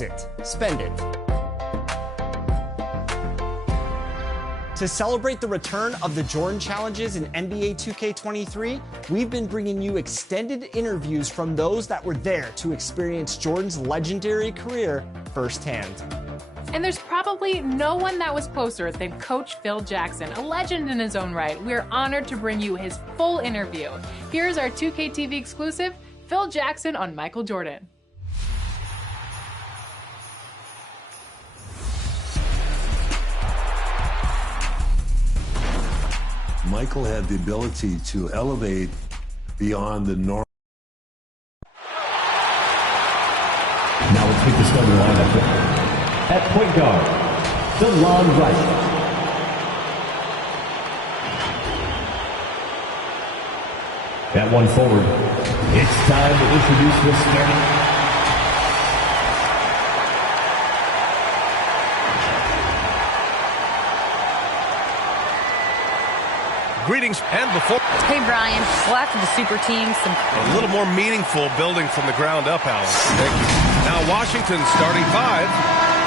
it, spend it. To celebrate the return of the Jordan Challenges in NBA 2K23, we've been bringing you extended interviews from those that were there to experience Jordan's legendary career firsthand. And there's probably no one that was closer than Coach Phil Jackson, a legend in his own right. We're honored to bring you his full interview. Here's our 2K TV exclusive, Phil Jackson on Michael Jordan. Michael had the ability to elevate beyond the norm. Now let's meet the starting lineup. At point guard, DeLon Wright. At one forward, it's time to introduce the starting. Greetings, and before... Hey, Brian. Well, after the super team, A little more meaningful building from the ground up, Alan. Thank you. Now, Washington's starting five.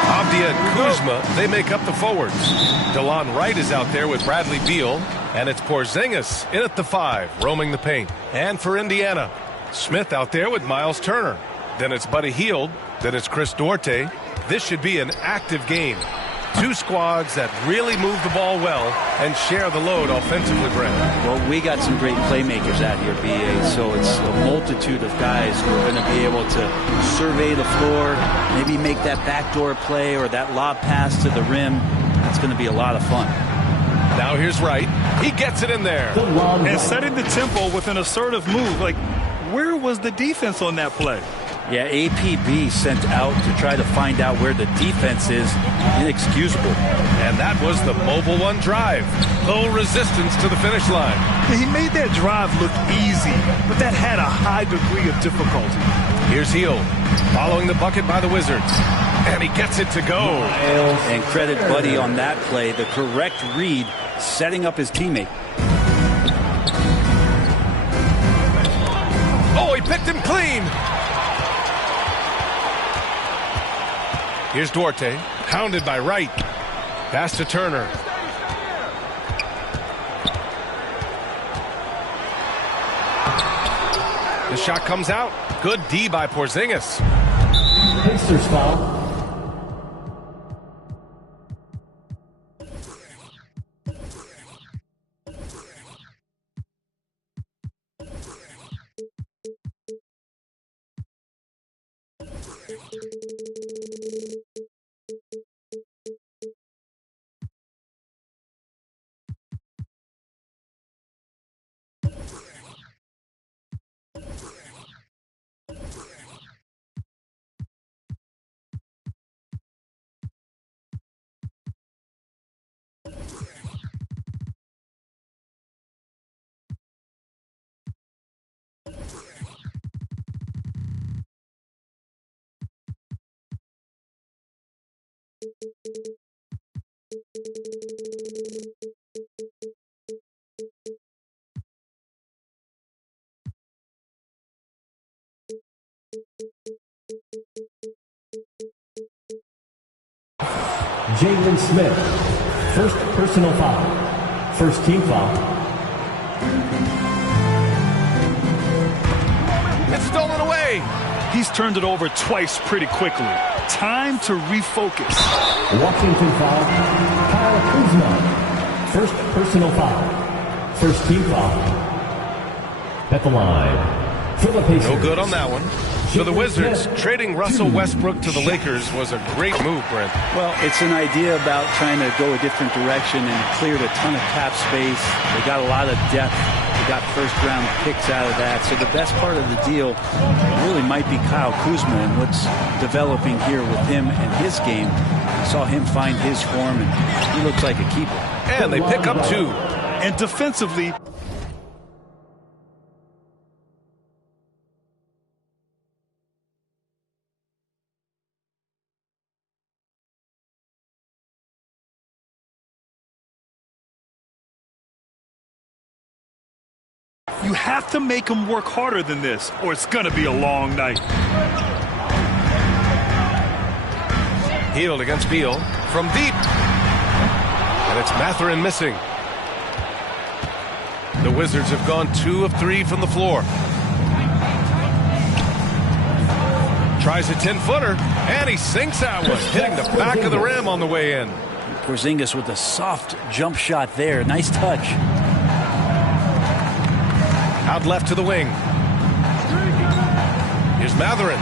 Avdia and Kuzma, they make up the forwards. DeLon Wright is out there with Bradley Beal, and it's Porzingis in at the five, roaming the paint. And for Indiana, Smith out there with Miles Turner. Then it's Buddy Hield. Then it's Chris Duarte. This should be an active game. Two squads that really move the ball well and share the load offensively, Brent. Well, we got some great playmakers out here, BA, so it's a multitude of guys who are going to be able to survey the floor, maybe make that backdoor play or that lob pass to the rim. That's going to be a lot of fun. Now here's Wright. He gets it in there. And setting the tempo with an assertive move. Like, where was the defense on that play? Yeah, APB sent out to try to find out where the defense is. Inexcusable. And that was the mobile one drive. Low resistance to the finish line. He made that drive look easy, but that had a high degree of difficulty. Here's Hield, following the bucket by the Wizards. And he gets it to go. And credit Buddy on that play. The correct read, setting up his teammate. Oh, he picked him clean. Here's Duarte, pounded by Wright. Pass to Turner. The shot comes out. Good D by Porzingis. Pacers foul. Jalen Smith, first personal foul, first team foul. It's stolen away. He's turned it over twice pretty quickly. Time to refocus. Washington foul, Kyle Kuzma, first personal foul, first team foul. At the line, for the Pacers. No good on that one. So the Wizards trading Russell Westbrook to the Lakers was a great move, Brent. Well, it's an idea about trying to go a different direction and cleared a ton of cap space. They got a lot of depth. They got first-round picks out of that. So the best part of the deal really might be Kyle Kuzma and what's developing here with him and his game. Saw him find his form, and he looks like a keeper. And they pick up two. And defensively, you have to make him work harder than this, or it's going to be a long night. Healed against Beal from deep. And it's Mathurin missing. The Wizards have gone 2 of 3 from the floor. Tries a 10-footer, and he sinks that one, hitting the back of the rim on the way in. Porzingis with a soft jump shot there. Nice touch. Out left to the wing. Here's Mathurin.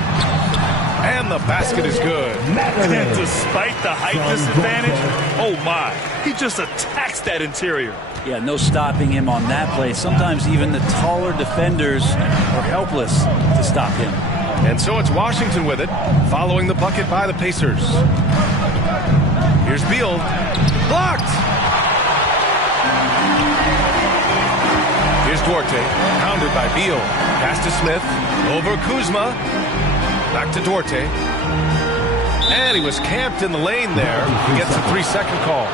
And the basket is good. And despite the height disadvantage, oh my, he just attacks that interior. Yeah, no stopping him on that play. Sometimes even the taller defenders are helpless to stop him. And so it's Washington with it, following the bucket by the Pacers. Here's Beal. Blocked! Here's Duarte, pounded by Beal. Pass to Smith, over Kuzma. Back to Duarte. And he was camped in the lane there. He gets a 3-second call.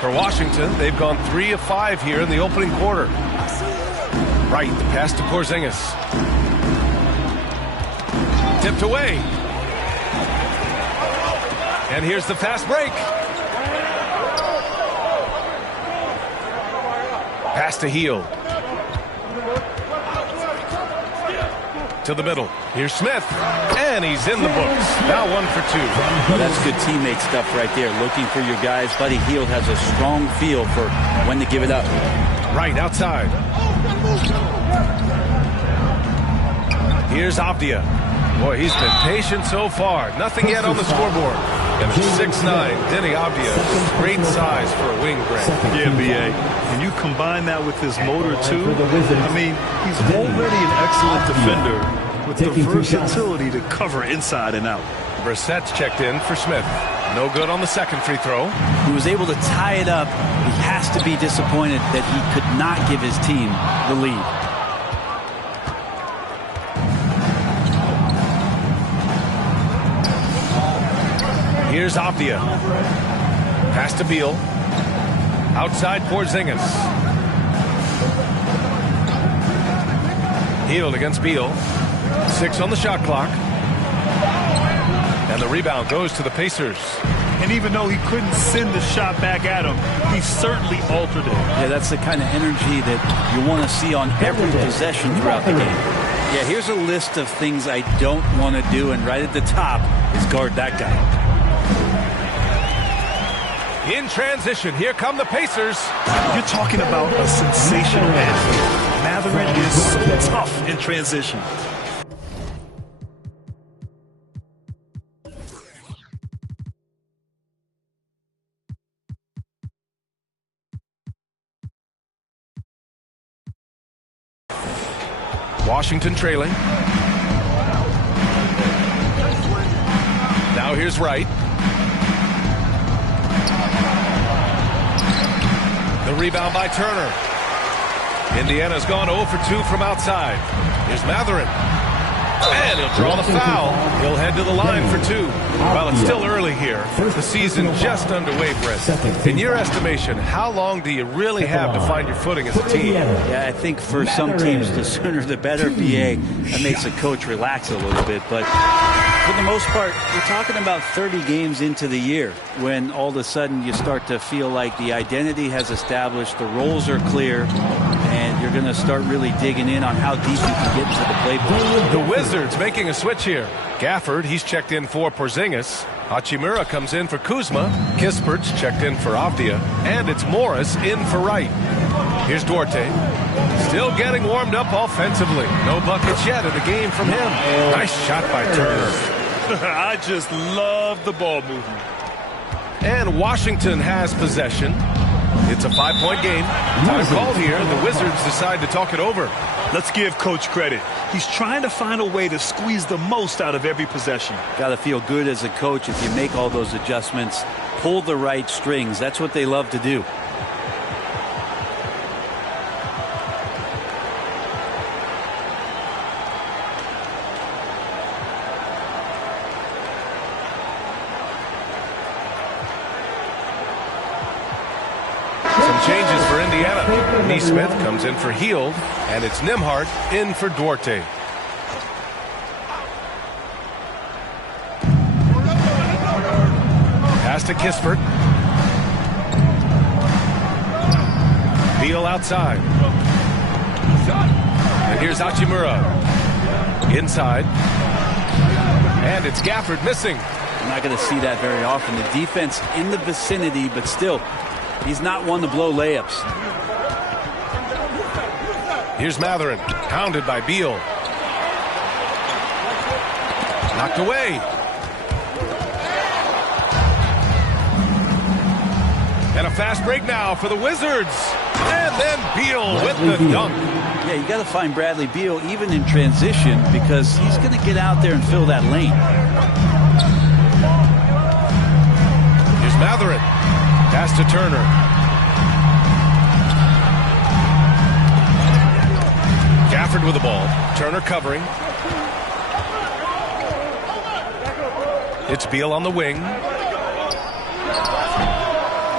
For Washington, they've gone 3 of 5 here in the opening quarter. Right, the pass to Porzingis. Tipped away. And here's the fast break. Pass to Hield. To the middle. Here's Smith. And he's in the books. Now 1 for 2. Well, that's good teammate stuff right there. Looking for your guys. Buddy Hield has a strong feel for when to give it up. Right, outside. Here's Avdia. Boy, he's been patient so far. Nothing yet on the scoreboard. And a 6'9", Denny Avdia. Great size for a wing, Grant. Yeah, B.A. And you combine that with his motor, too. I mean, he's already an excellent defender with the versatility to cover inside and out. Brissett's checked in for Smith. No good on the second free throw. He was able to tie it up. He has to be disappointed that he could not give his team the lead. Here's Avdia. Pass to Beal. Outside Porzingis. Hield against Beal. 6 on the shot clock. And the rebound goes to the Pacers. And even though he couldn't send the shot back at him, he certainly altered it. Yeah, that's the kind of energy that you want to see on every possession throughout the game. Yeah, here's a list of things I don't want to do, and right at the top is guard that guy. In transition, here come the Pacers. You're talking about a sensational athlete. Mathurin is so tough in transition. Washington trailing. Now here's Wright. The rebound by Turner. Indiana's gone 0 for 2 from outside. Here's Mathurin. And he'll draw the foul. He'll head to the line for 2. Well, it's still early here. The season just underway, Brett. In your estimation, how long do you really have to find your footing as a team? Yeah, I think for some teams, the sooner the better, BA. That makes the coach relax a little bit. But for the most part, we're talking about 30 games into the year when all of a sudden you start to feel like the identity has established, the roles are clear, and you're going to start really digging in on how deep you can get into the playbook. The Wizards making a switch here. Gafford, he's checked in for Porzingis. Hachimura comes in for Kuzma. Kispert's checked in for Avdia. And it's Morris in for Wright. Here's Duarte. Still getting warmed up offensively. No buckets yet in the game from him. Nice shot by Turner. I just love the ball movement. And Washington has possession. It's a 5-point game. Time called here. The Wizards decide to talk it over. Let's give Coach credit. He's trying to find a way to squeeze the most out of every possession. Got to feel good as a coach if you make all those adjustments, pull the right strings. That's what they love to do. Changes for Indiana. Neesmith comes in for Hield, and it's Nembhard in for Duarte. Pass to Kispert. Beal outside. And here's Hachimura. Inside. And it's Gafford missing. You're not going to see that very often. The defense in the vicinity, but still, he's not one to blow layups. Here's Matherin, pounded by Beal. Knocked away. And a fast break now for the Wizards. And then Beal with the dunk. Yeah, you got to find Bradley Beal even in transition because he's going to get out there and fill that lane. Here's Matherin. Pass to Turner. Gafford with the ball. Turner covering. It's Beal on the wing.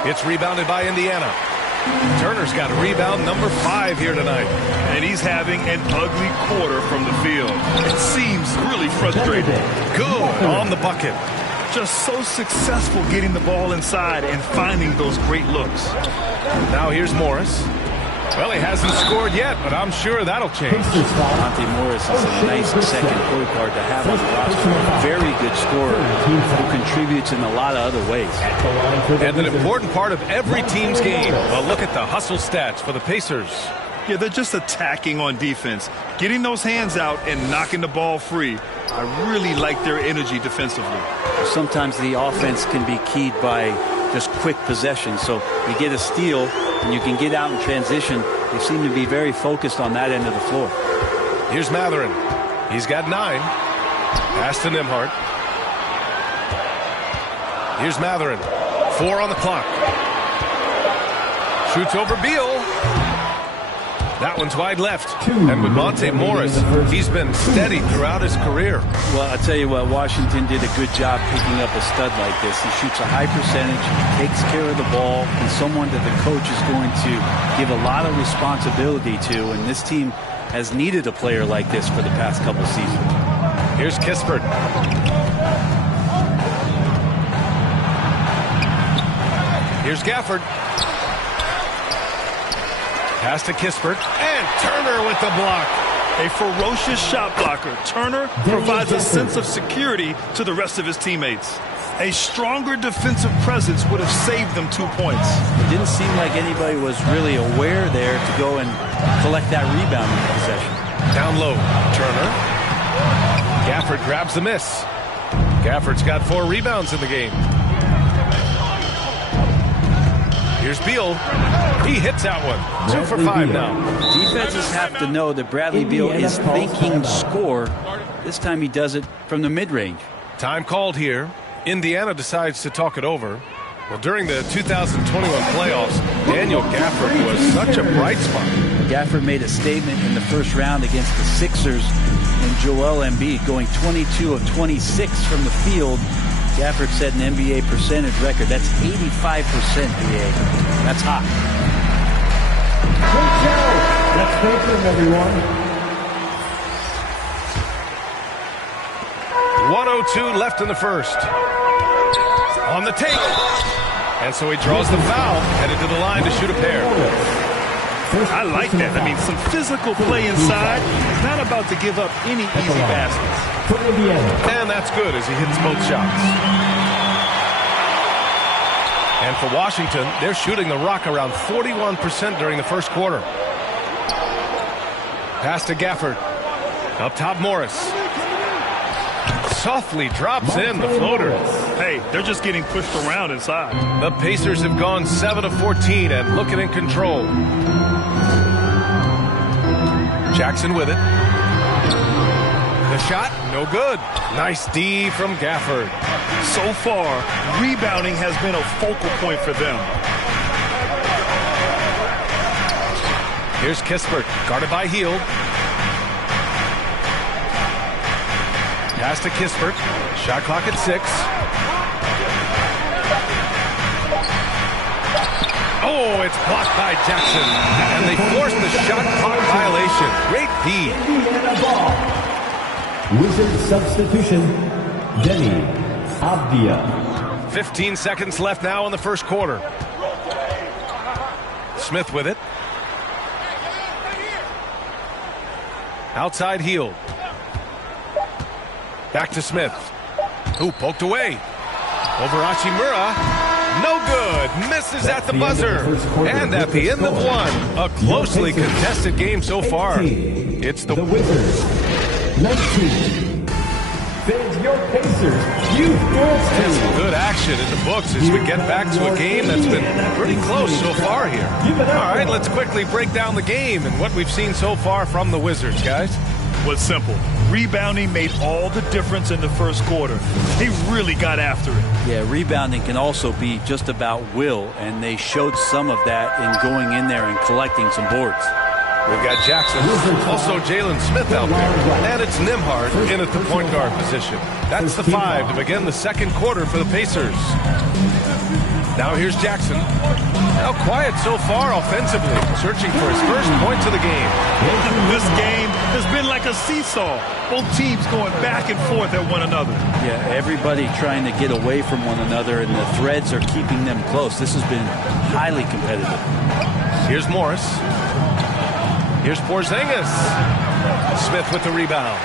It's rebounded by Indiana. Turner's got rebound number 5 here tonight. And he's having an ugly quarter from the field. It seems really frustrating. Good on the bucket. Just so successful getting the ball inside and finding those great looks. Now here's Morris. Well, he hasn't scored yet, but I'm sure that'll change. Monte Morris is a nice second point guard to have on the roster. Very good scorer who contributes in a lot of other ways. And an important part of every team's game. Well, look at the hustle stats for the Pacers. Yeah, they're just attacking on defense. Getting those hands out and knocking the ball free. I really like their energy defensively. Sometimes the offense can be keyed by just quick possession. So you get a steal and you can get out in transition. They seem to be very focused on that end of the floor. Here's Matherin. He's got 9. Pass to Nembhard. Here's Matherin. 4 on the clock. Shoots over Beal. That one's wide left. And with Monte Morris, he's been steady throughout his career. Well, I'll tell you what, Washington did a good job picking up a stud like this. He shoots a high percentage, takes care of the ball, and someone that the coach is going to give a lot of responsibility to. And this team has needed a player like this for the past couple seasons. Here's Kispert. Here's Gafford. Pass to Kispert, and Turner with the block. A ferocious shot blocker. Turner provides a sense of security to the rest of his teammates. A stronger defensive presence would have saved them 2 points. It didn't seem like anybody was really aware there to go and collect that rebound in the possession. Down low, Turner. Gafford grabs the miss. Gafford's got 4 rebounds in the game. Here's Beal. He hits that one. 2 for 5 now. Defenses have to know that Bradley Beal is thinking score. This time he does it from the mid-range. Time called here. Indiana decides to talk it over. Well, during the 2021 playoffs, Daniel Gafford was such a bright spot. Gafford made a statement in the first round against the Sixers and Joel Embiid, going 22 of 26 from the field. Gafford set an NBA percentage record. That's 85%, BA. That's hot. Great show. Let's thank them, everyone. 1:02 left in the first. On the take. And so he draws the foul, headed to the line to shoot a pair. I like that. I mean, some physical play inside. He's not about to give up any easy baskets. And that's good as he hits both shots. And for Washington, they're shooting the rock around 41% during the first quarter. Pass to Gafford. Up top, Morris. Softly drops in the floater. Hey, they're just getting pushed around inside. The Pacers have gone 7 of 14 and looking in control. Jackson with it. The shot, no good. Nice D from Gafford. So far, rebounding has been a focal point for them. Here's Kispert, guarded by Hield. Pass to Kispert. Shot clock at 6. Oh, it's blocked by Jackson. And they force the shot clock violation. Great D. Wizard substitution, Denny Abdia. 15 seconds left now in the first quarter. Smith with it. Outside Hield. Back to Smith. Who poked away. Over Hachimura. No good. Misses at the buzzer. And at the end of one. A closely contested game so far. It's the Wizards. 19. Fans, your Pacers. And some good action in the books as we get back to a game that's been pretty close so far here. All right, let's quickly break down the game and what we've seen so far from the Wizards, guys. Was simple. Rebounding made all the difference in the first quarter. They really got after it. Yeah, rebounding can also be just about will, and they showed some of that in going in there and collecting some boards. We've got Jackson, also Jalen Smith out there, and it's Nembhard in at the point guard position. That's the 5 to begin the second quarter for the Pacers. Now here's Jackson. Now quiet so far offensively, searching for his first points of the game. This game has been like a seesaw. Both teams going back and forth at one another. Yeah, everybody trying to get away from one another, and the threads are keeping them close. This has been highly competitive. Here's Morris. Here's Porzingis. Smith with the rebound.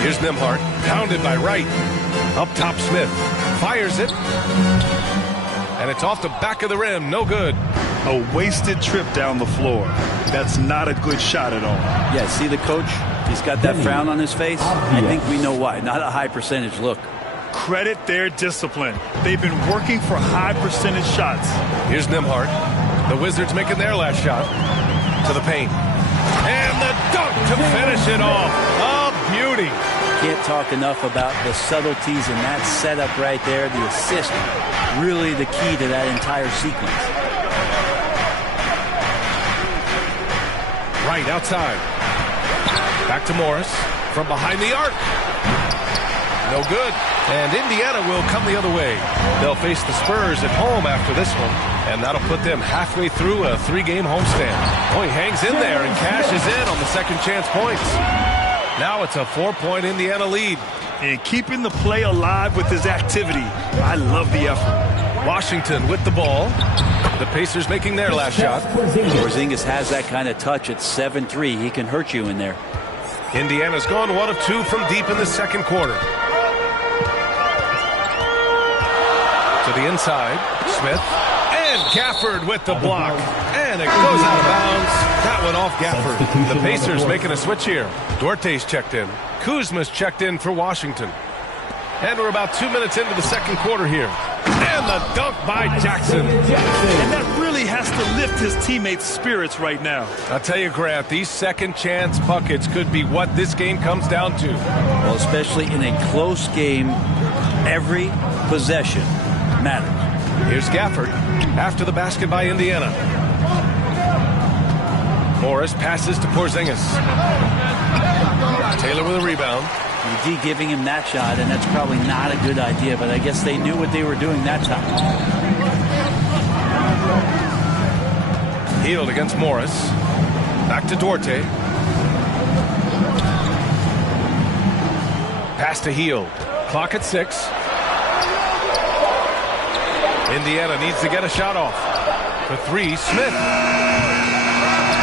Here's Nembhard. Pounded by Wright. Up top, Smith. Fires it. And it's off the back of the rim. No good. A wasted trip down the floor. That's not a good shot at all. Yeah, see the coach? He's got that frown on his face. I think we know why. Not a high percentage look. Credit their discipline. They've been working for high percentage shots. Here's Nembhard. The Wizards making their last shot. To the paint. And the dunk to finish it off. A beauty. Can't talk enough about the subtleties in that setup right there. The assist, really the key to that entire sequence. Right outside. Back to Morris. From behind the arc. No good. And Indiana will come the other way. They'll face the Spurs at home after this one. And that'll put them halfway through a 3-game homestand. Oh, he hangs in there and cashes in on the second chance points. Now it's a 4-point Indiana lead. And keeping the play alive with his activity. I love the effort. Washington with the ball. The Pacers making their last shot. Porzingis has that kind of touch at 7-3. He can hurt you in there. Indiana's gone 1 of 2 from deep in the second quarter. To the inside. Smith. And Gafford with the block. And it goes out of bounds. That went off Gafford. The Pacers making a switch here. Duarte's checked in. Kuzma's checked in for Washington. And we're about 2 minutes into the second quarter here. And the dunk by Jackson. And that really has to lift his teammates' spirits right now. I'll tell you, Grant, these second chance buckets could be what this game comes down to. Well, especially in a close game, every possession matters. Here's Gafford after the basket by Indiana. Morris passes to Porzingis. Taylor with a rebound. UD giving him that shot, and that's probably not a good idea, but I guess they knew what they were doing that time. Hield against Morris. Back to Duarte. Pass to Hield. Clock at 6. Indiana needs to get a shot off. For 3, Smith.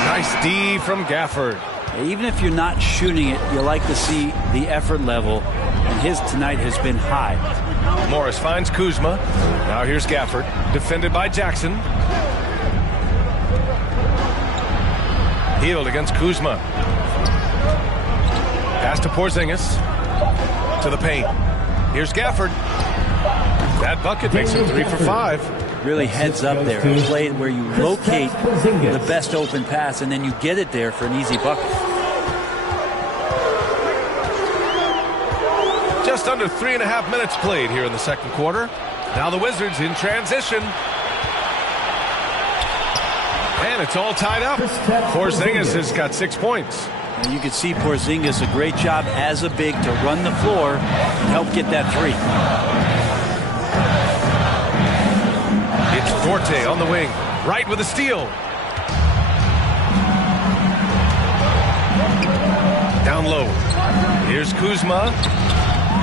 Nice D from Gafford. Even if you're not shooting it, you like to see the effort level, and his tonight has been high. Morris finds Kuzma. Now here's Gafford, defended by Jackson. Hield against Kuzma. Pass to Porzingis. To the paint. Here's Gafford. That bucket makes him 3 for 5. Really heads up there. A play where you locate the best open pass and then you get it there for an easy bucket. Just under 3.5 minutes played here in the second quarter. Now the Wizards in transition. And it's all tied up. Porzingis has got 6 points. And you can see Porzingis a great job as a big to run the floor and help get that 3. It's Duarte on the wing. Right with a steal. Down low. Here's Kuzma.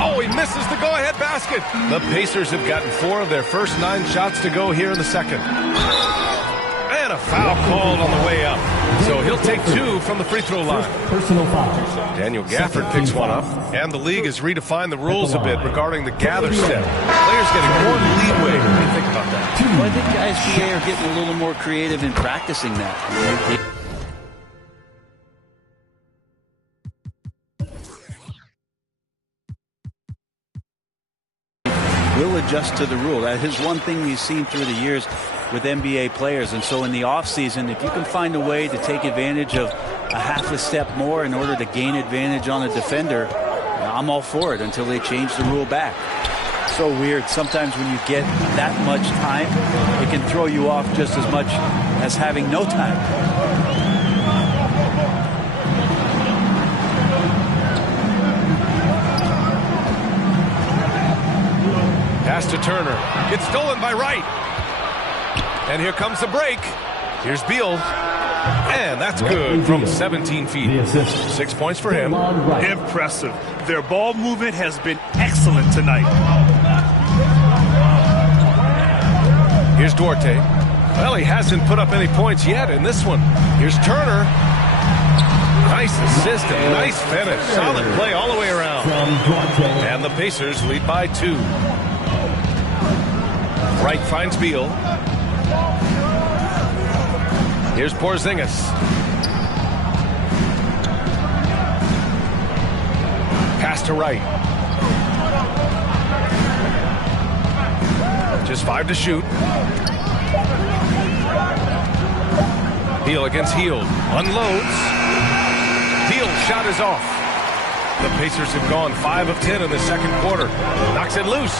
Oh, he misses the go-ahead basket. The Pacers have gotten 4 of their first 9 shots to go here in the second. And a foul called on the way up. So he'll take 2 from the free throw line. Personal foul. Daniel Gafford picks one up. And the league has redefined the rules a bit regarding the gather step. Players getting more leeway. What do you think about that? Well, I think guys PA are getting a little more creative in practicing that. Will adjust to the rule. That is one thing we've seen through the years with NBA players. And so in the offseason, if you can find a way to take advantage of a half a step more in order to gain advantage on a defender, I'm all for it until they change the rule back. So weird. Sometimes when you get that much time, it can throw you off just as much as having no time. Pass to Turner. It's stolen by Wright. And here comes the break. Here's Beal. And that's good from 17 feet. 6 points for him. Impressive. Their ball movement has been excellent tonight. Here's Duarte. Well, he hasn't put up any points yet in this one. Here's Turner. Nice assist and nice finish. Solid play all the way around. And the Pacers lead by 2. Wright finds Beal. Here's Porzingis. Pass to Wright. Just 5 to shoot. Beal against Hield. Unloads. Hield's shot is off. The Pacers have gone 5 of 10 in the second quarter. Knocks it loose.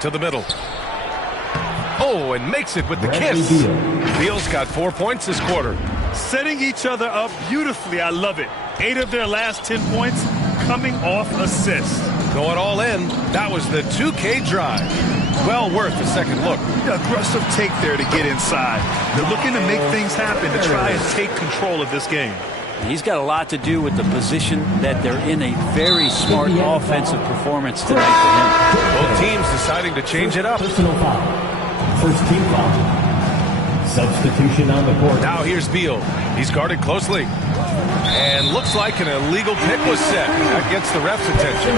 To the middle. Oh, and makes it with the kiss. Beal's got 4 points this quarter. Setting each other up beautifully. I love it. 8 of their last 10 points coming off assists. Going all in. That was the 2K drive. Well worth a second look. Aggressive take there to get inside. They're looking to make things happen to try and take control of this game. He's got a lot to do with the position that they're in. A very smart offensive performance tonight for him. Both teams deciding to change it up. Personal foul. First team foul. Substitution on the court. Now here's Beal. He's guarded closely. And looks like an illegal pick was set. That gets the ref's attention.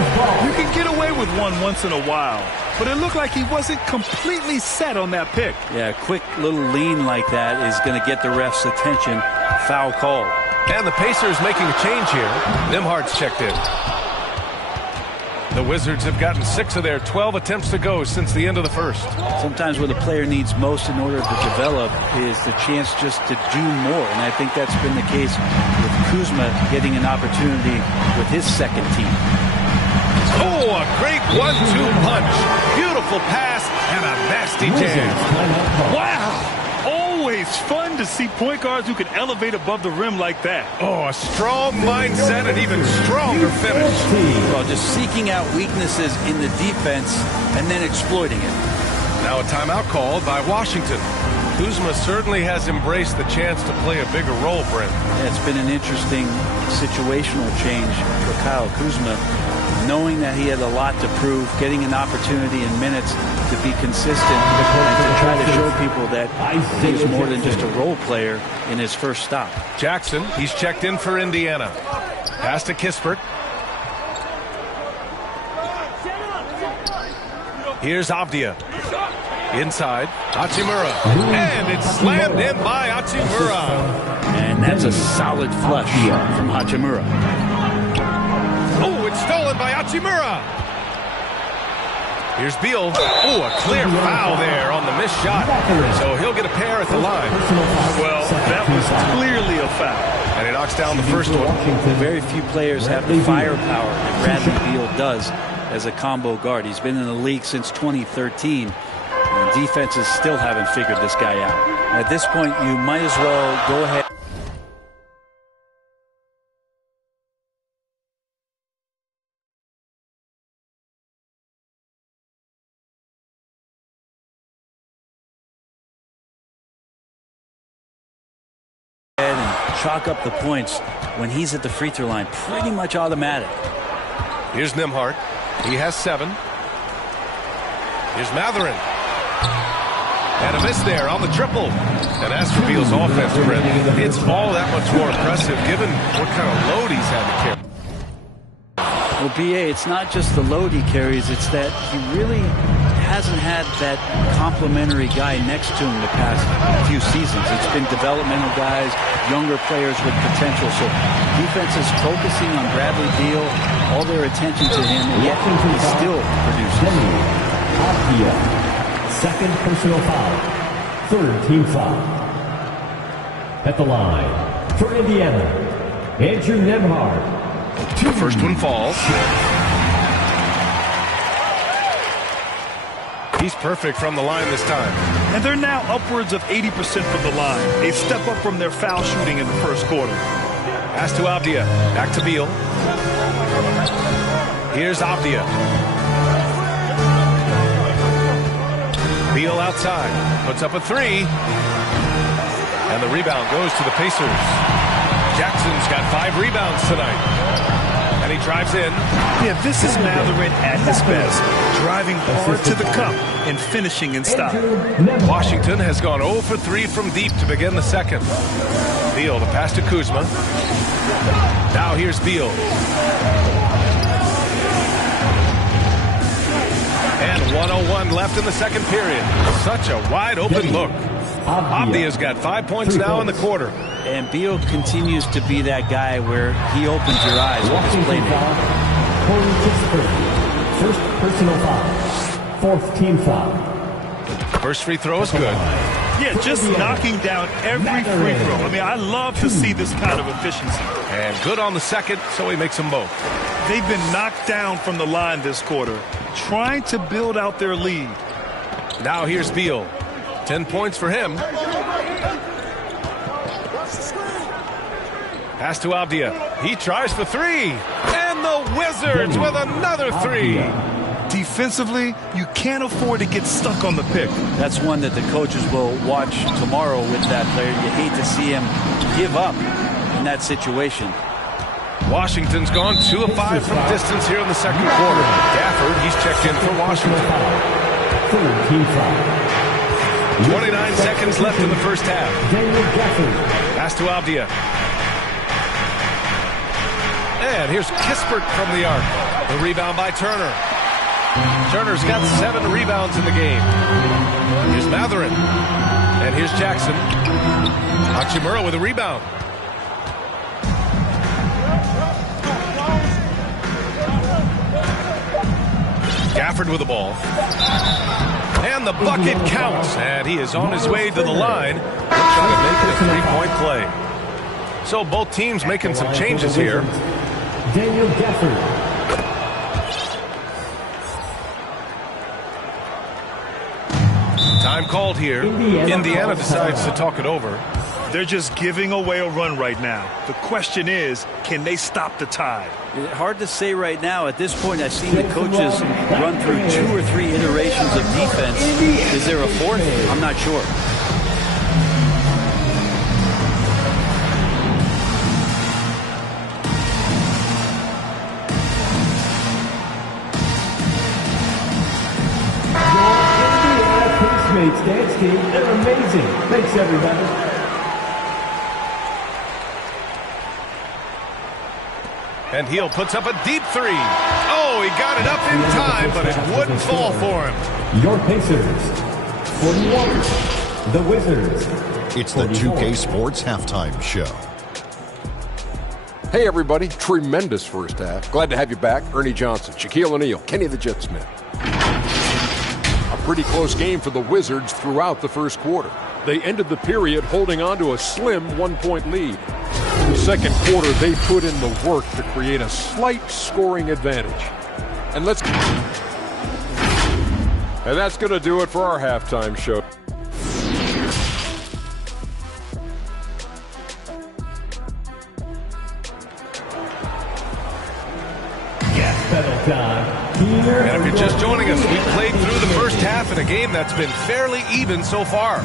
You can get away with one once in a while, but it looked like he wasn't completely set on that pick. Yeah, a quick little lean like that is going to get the ref's attention. Foul call. And the Pacers making a change here. Nimhard's checked in. The Wizards have gotten 6 of their 12 attempts to go since the end of the first. Sometimes what a player needs most in order to develop is the chance just to do more. And I think that's been the case with Kuzma getting an opportunity with his second team. Oh, a great 1-2 punch. Beautiful pass and a nasty jam. Wow. Always fun to see point guards who can elevate above the rim like that. Oh, a strong mindset and even stronger finish. Well, just seeking out weaknesses in the defense and then exploiting it. Now a timeout called by Washington. Kuzma certainly has embraced the chance to play a bigger role, Brent. Yeah, it's been an interesting situational change for Kyle Kuzma, knowing that he had a lot to prove, getting an opportunity in minutes to be consistent and to try to show people that he's more than just a role player in his first stop. Jackson, he's checked in for Indiana. Pass to Kispert. Here's Avdia. Inside, Hachimura. And it's slammed in by Hachimura. And that's a solid flush from Hachimura. Oh, it's stolen by Hachimura. Here's Beal. Oh, a clear foul there on the missed shot. So he'll get a pair at the line. Well, that was clearly a foul. And he knocks down the first one. Very few players have the firepower that Bradley Beal does as a combo guard. He's been in the league since 2013. And defenses still haven't figured this guy out. At this point, you might as well go ahead. And chalk up the points when he's at the free throw line, pretty much automatic. Here's Nembhard. He has 7. Here's Mathurin. And a miss there on the triple. And as for Beal's offense, Brent, it's all that much more impressive given what kind of load he's had to carry. Well, B.A., it's not just the load he carries, it's that he really hasn't had that complimentary guy next to him the past few seasons. It's been developmental guys, younger players with potential. So defense is focusing on Bradley Beal, all their attention to him, and yet he's still producing. Second personal foul. Third team foul. At the line for Indiana, Andrew Nembhard. The first one falls. He's perfect from the line this time. And they're now upwards of 80% from the line. A step up from their foul shooting in the first quarter. Pass to Avdia. Back to Beal. Here's Avdia. Beal outside. Puts up a 3. And the rebound goes to the Pacers. Jackson's got 5 rebounds tonight. And he drives in. Yeah, this is Mathurin at his best. Driving hard to the cup and finishing in style. Washington has gone 0 for 3 from deep to begin the second. Beal, the pass to Kuzma. Now here's Beal. And 1:01 left in the second period. Such a wide open look. Avdia's got 5 points now in the quarter. And Beal continues to be that guy where he opens your eyes with his playmaking. First personal foul. Fourth team foul. First free throw is good. Yeah, just knocking down every free throw. I mean, I love to see this kind of efficiency. And good on the second, so he makes them both. They've been knocked down from the line this quarter, trying to build out their lead. Now here's Beal. 10 points for him. Pass to Avdia. He tries for 3. And the Wizards with another 3. Defensively, you can't afford to get stuck on the pick. That's one that the coaches will watch tomorrow with that player. You hate to see him give up in that situation. Washington's gone 2 of 5 from distance here in the second quarter. Gafford, he's checked in for Washington. 29 seconds left in the first half. Pass to Avdia. And here's Kispert from the arc. The rebound by Turner. Turner's got 7 rebounds in the game. Here's Mathurin. And here's Jackson. Hachimura with a rebound. Gafford with the ball. And the bucket counts. And he is on his way to the line. Trying to make it a 3-point play. So both teams making some changes here. Daniel Gafford. Time called here. Indiana decides to talk it over. They're just giving away a run right now. The question is, can they stop the tide? Hard to say right now. At this point, I've seen the coaches run through 2 or 3 iterations of defense. Is there a fourth? I'm not sure. Dance team, they're amazing. Thanks, everybody. And Heel puts up a deep 3. Oh, he got it up in time, but it wouldn't fall for him. Your Pacers, 41. The Wizards. It's the 2K Sports Halftime Show. Hey, everybody. Tremendous first half. Glad to have you back. Ernie Johnson, Shaquille O'Neal, Kenny the Jet Smith. Pretty close game for the Wizards throughout the first quarter. They ended the period holding on to a slim 1-point lead. In the second quarter, they put in the work to create a slight scoring advantage. And that's going to do it for our halftime show. And if you're just joining us, we played through the first half in a game that's been fairly even so far.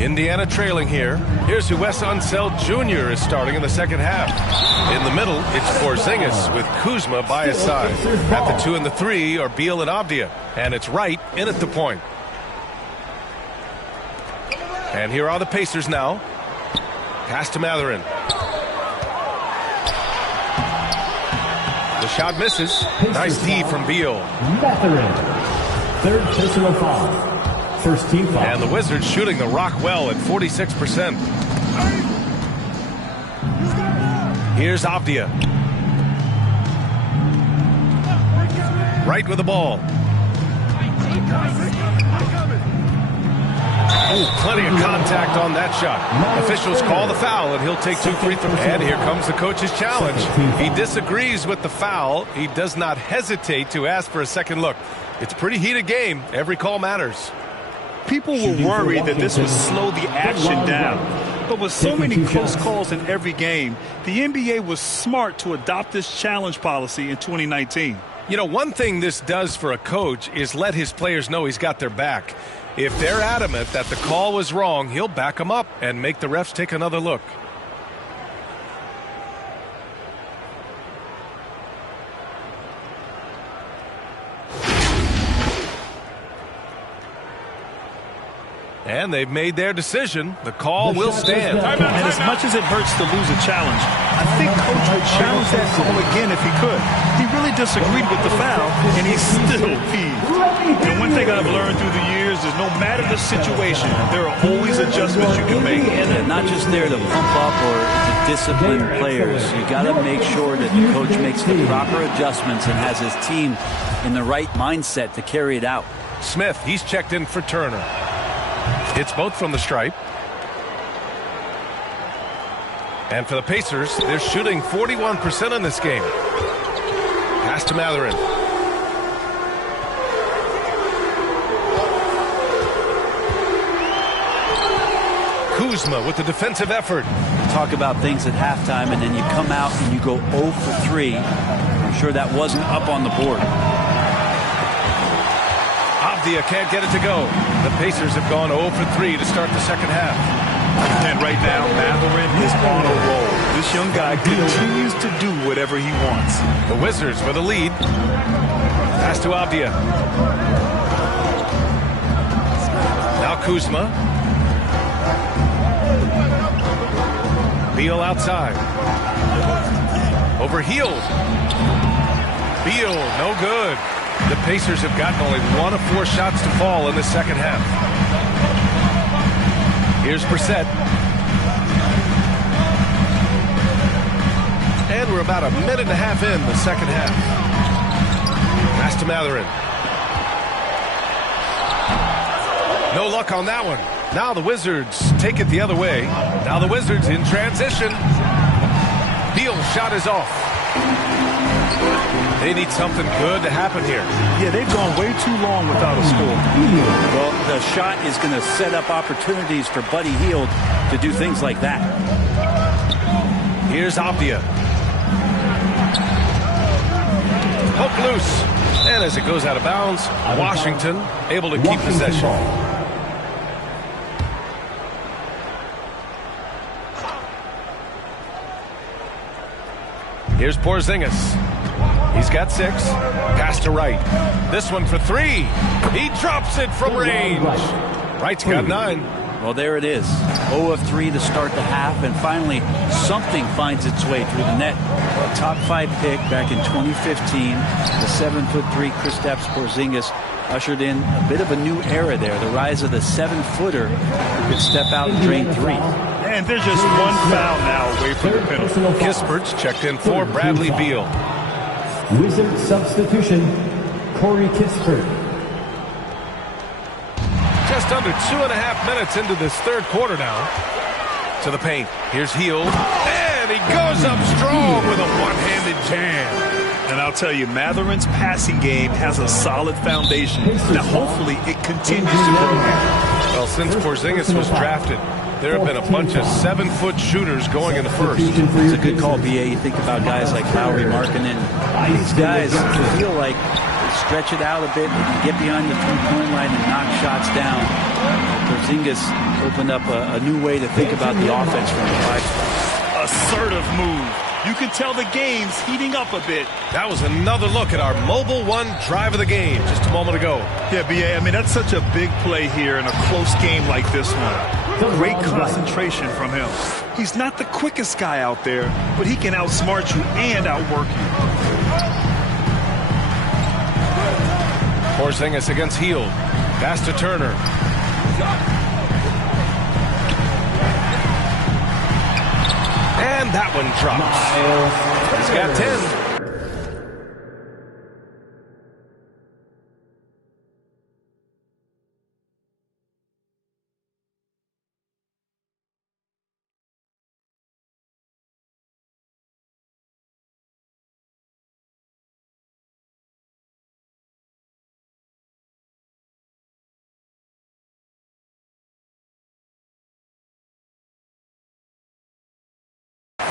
Indiana trailing here. Here's who Wes Unseld Jr. is starting in the second half. In the middle, it's Porzingis with Kuzma by his side. At the 2 and the 3 are Beal and Avdia. And it's Wright in at the point. And here are the Pacers now. Pass to Mathurin. The shot misses. Nice D from Beal. Mathurin. Third personal foul. First team foul. And the Wizards shooting the rock well at 46%. Here's Avdia. Right with the ball. Ooh, plenty of contact on that shot. Officials call the foul, and he'll take 2 free throws. And here comes the coach's challenge. He disagrees with the foul. He does not hesitate to ask for a second look. It's a pretty heated game. Every call matters. People were worried that this would slow the action down. But with so many close calls in every game, the NBA was smart to adopt this challenge policy in 2019. You know, one thing this does for a coach is let his players know he's got their back. If they're adamant that the call was wrong, he'll back them up and make the refs take another look. And they've made their decision. The call will stand. And as much as it hurts to lose a challenge, I think Coach would challenge that call again if he could. He really disagreed with the foul, and he's still peeved. And one thing I've learned through the years is no matter the situation, there are always adjustments you can make. And they're not just there to pump up or to discipline players. You got to make sure that the coach makes the proper adjustments and has his team in the right mindset to carry it out. Smith, he's checked in for Turner. It's both from the stripe. And for the Pacers, they're shooting 41% in this game. Pass to Mathurin. Kuzma with the defensive effort. Talk about things at halftime, and then you come out and you go 0 for 3. I'm sure that wasn't up on the board. Avdia can't get it to go. The Pacers have gone 0 for 3 to start the second half. And right now, Mathurin is on a roll. This young guy continues to do whatever he wants. The Wizards with a lead. Pass to Avdia. Now Kuzma. Beal outside. Over Hield. Beal, no good. The Pacers have gotten only 1 of 4 shots to fall in the second half. Here's Brissett. And we're about a minute and a half in the second half. Pass to Mathurin. No luck on that one. Now the Wizards take it the other way. Now the Wizards in transition. Beal's shot is off. They need something good to happen here. Yeah, they've gone way too long without a score. Well, the shot is going to set up opportunities for Buddy Hield to do things like that. Here's Avdia. Hook loose. And as it goes out of bounds, Washington able to keep possession. Here's Porzingis. He's got 6. Pass to Wright. This one for 3. He drops it from range. Wright's got 9. Well, there it is. 0 of 3 to start the half, and finally something finds its way through the net. A top 5 pick back in 2015. The 7'3" Kristaps Porzingis ushered in a bit of a new era there. The rise of the 7-footer who could step out and drain 3. And there's just one foul now away from the penalty. Kispert's checked in for Bradley Beal. Wizard substitution, Corey Kispert. Just under 2.5 minutes into this third quarter now. To the paint. Here's Hield. And he goes up strong with a one-handed jam. And I'll tell you, Mathurin's passing game has a solid foundation. Now, hopefully, it continues to grow. Well, since Porzingis was drafted, there have been a bunch of 7-foot shooters going in the first. It's a good call, BA. You think about guys like Lowry, Markkanen. These guys feel like it's stretch it out a bit. They can get behind the three-point line and knock shots down. Porzingis opened up a new way to think about the offense from the 5 spot. Assertive move. You can tell the game's heating up a bit. That was another look at our Mobile One drive of the game just a moment ago. Yeah, B.A., I mean, that's such a big play here in a close game like this one. Great concentration from him. He's not the quickest guy out there, but he can outsmart you and outwork you. Porzingis against Hield. Pass to Turner. And that one drops. He's got 10.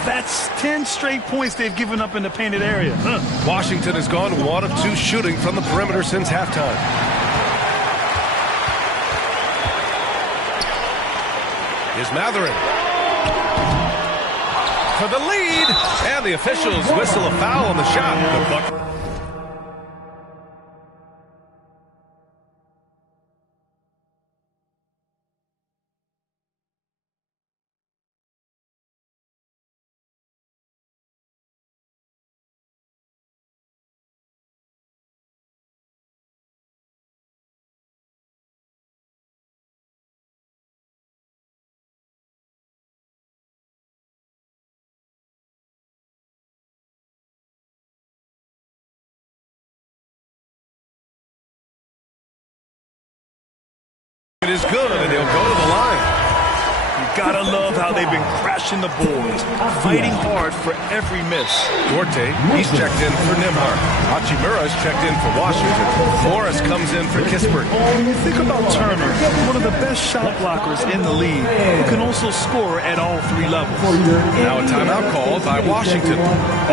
That's 10 straight points they've given up in the painted area. Washington has gone 1 of 2 shooting from the perimeter since halftime. Here's Mathurin. For the lead. And the officials whistle a foul on the shot. The Buck. It is good, and he'll go to the line. You gotta love how they've been crashing the boards, fighting hard for every miss. Duarte, he's checked in for Nembhard. Hachimura's checked in for Washington. Morris comes in for Kispert. When you think about Turner, one of the best shot blockers in the league, who can also score at all 3 levels. Now a timeout called by Washington.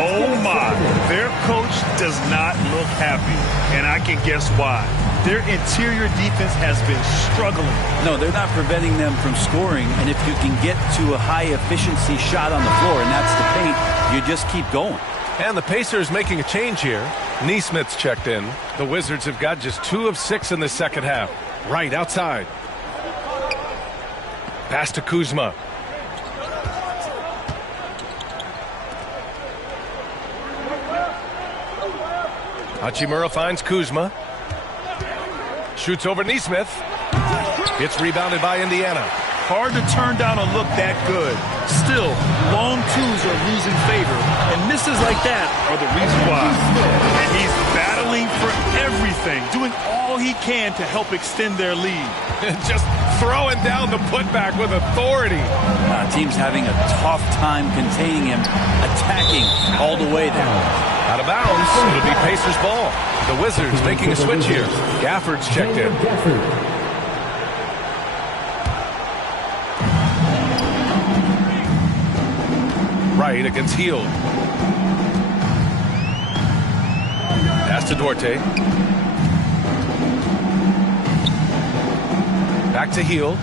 Oh my, their coach does not look happy, and I can guess why. Their interior defense has been struggling. No, they're not preventing them from scoring, and if you can get to a high-efficiency shot on the floor, and that's the paint, you just keep going. And the Pacers making a change here. Neesmith's checked in. The Wizards have got just 2 of 6 in the second half. Right outside. Pass to Kuzma. Hachimura finds Kuzma. Shoots over Neesmith. It's rebounded by Indiana. Hard to turn down a look that good. Still, long twos are losing favor, and misses like that are the reason why. And he's battling for everything, doing all he can to help extend their lead. Just throwing down the putback with authority. Team's having a tough time containing him, attacking all the way there. Out of bounds, it'll be Pacers ball. The Wizards making a switch here. Gafford's checked in. Right against Hield. Pass to Duarte. Back to Hield.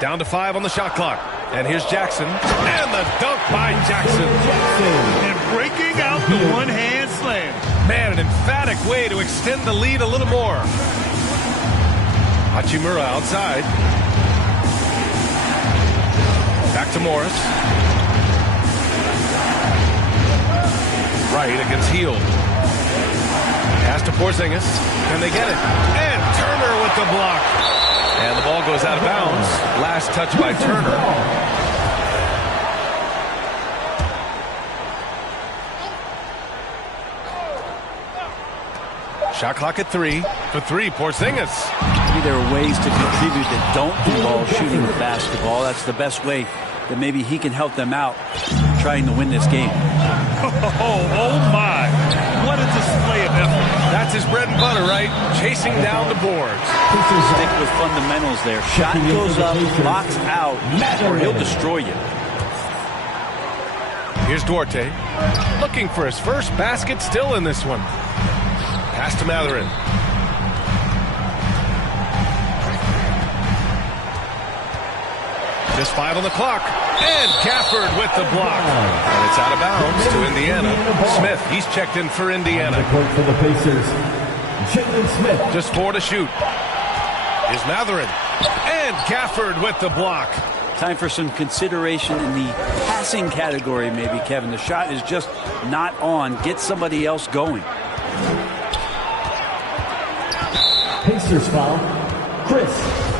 Down to 5 on the shot clock. And here's Jackson. And the dunk by Jackson. And breaking out the one-hand slam. Man, an emphatic way to extend the lead a little more. Hachimura outside. Back to Morris. Right against Hield. Pass to Porzingis. And they get it. And Turner with the block. And the ball goes out of bounds. Last touch by Turner. Shot clock at 3. For 3, Porzingis. Maybe there are ways to contribute that don't involve shooting the basketball. That's the best way that maybe he can help them out trying to win this game. Oh my. What a display of effort. That's his bread and butter, right? Chasing down the boards. Stick with fundamentals there. Shot goes up, locks out, or he'll destroy you. Here's Duarte, looking for his first basket, still in this one. Pass to Matherin. Just 5 on the clock. And Gafford with the block. And it's out of bounds to Indiana. Smith, he's checked in for Indiana. For the Pacers, Jalen Smith. Just 4 to shoot. Here's Matherin. And Gafford with the block. Time for some consideration in the passing category, maybe, Kevin. The shot is just not on. Get somebody else going. Pacers foul, Chris.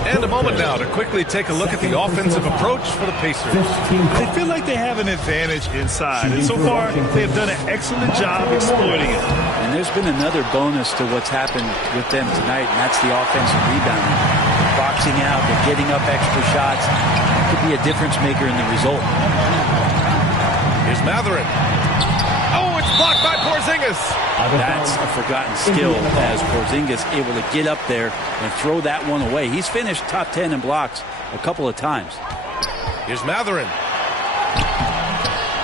And a moment now to quickly take a look at the offensive approach for the Pacers. They feel like they have an advantage inside, and so far they have done an excellent job exploiting it. And there's been another bonus to what's happened with them tonight, and that's the offensive rebounding. Boxing out, they're getting up extra shots. Could be a difference maker in the result. Here's Matherin. Oh, it's blocked by Porzingis. That's a forgotten skill as Porzingis able to get up there and throw that one away. He's finished top 10 in blocks a couple of times. Here's Matherin.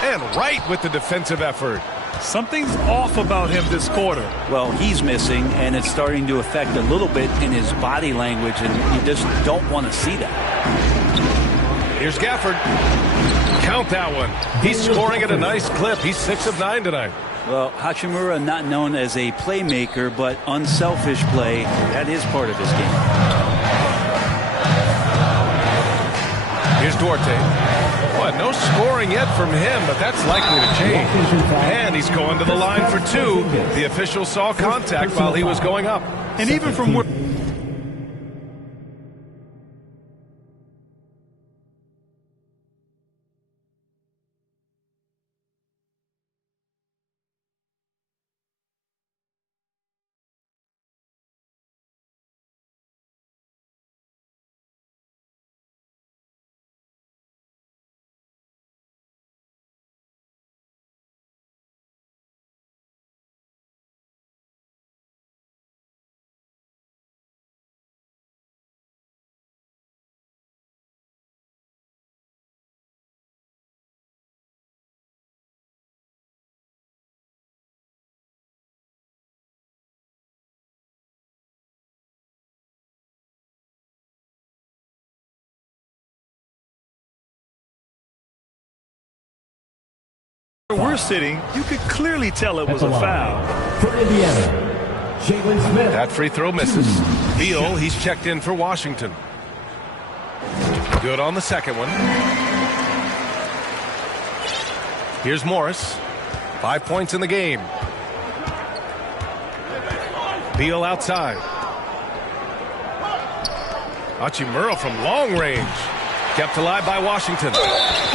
And right with the defensive effort. Something's off about him this quarter. Well, he's missing, and it's starting to affect a little bit in his body language, and you just don't want to see that. Here's Gafford. Count that one. He's scoring at a nice clip. He's 6 of 9 tonight. Well, Hachimura not known as a playmaker, but unselfish play, that is part of his game. Here's Duarte. What, no scoring yet from him, but that's likely to change. And he's going to the line for 2. The official saw contact while he was going up. And even from where... we're sitting, you could clearly tell it was a foul. For Indiana, Jalen Smith. That free throw misses. Beal, he's checked in for Washington. Good on the second one. Here's Morris. 5 points in the game. Beal outside. Hachimura from long range. Kept alive by Washington.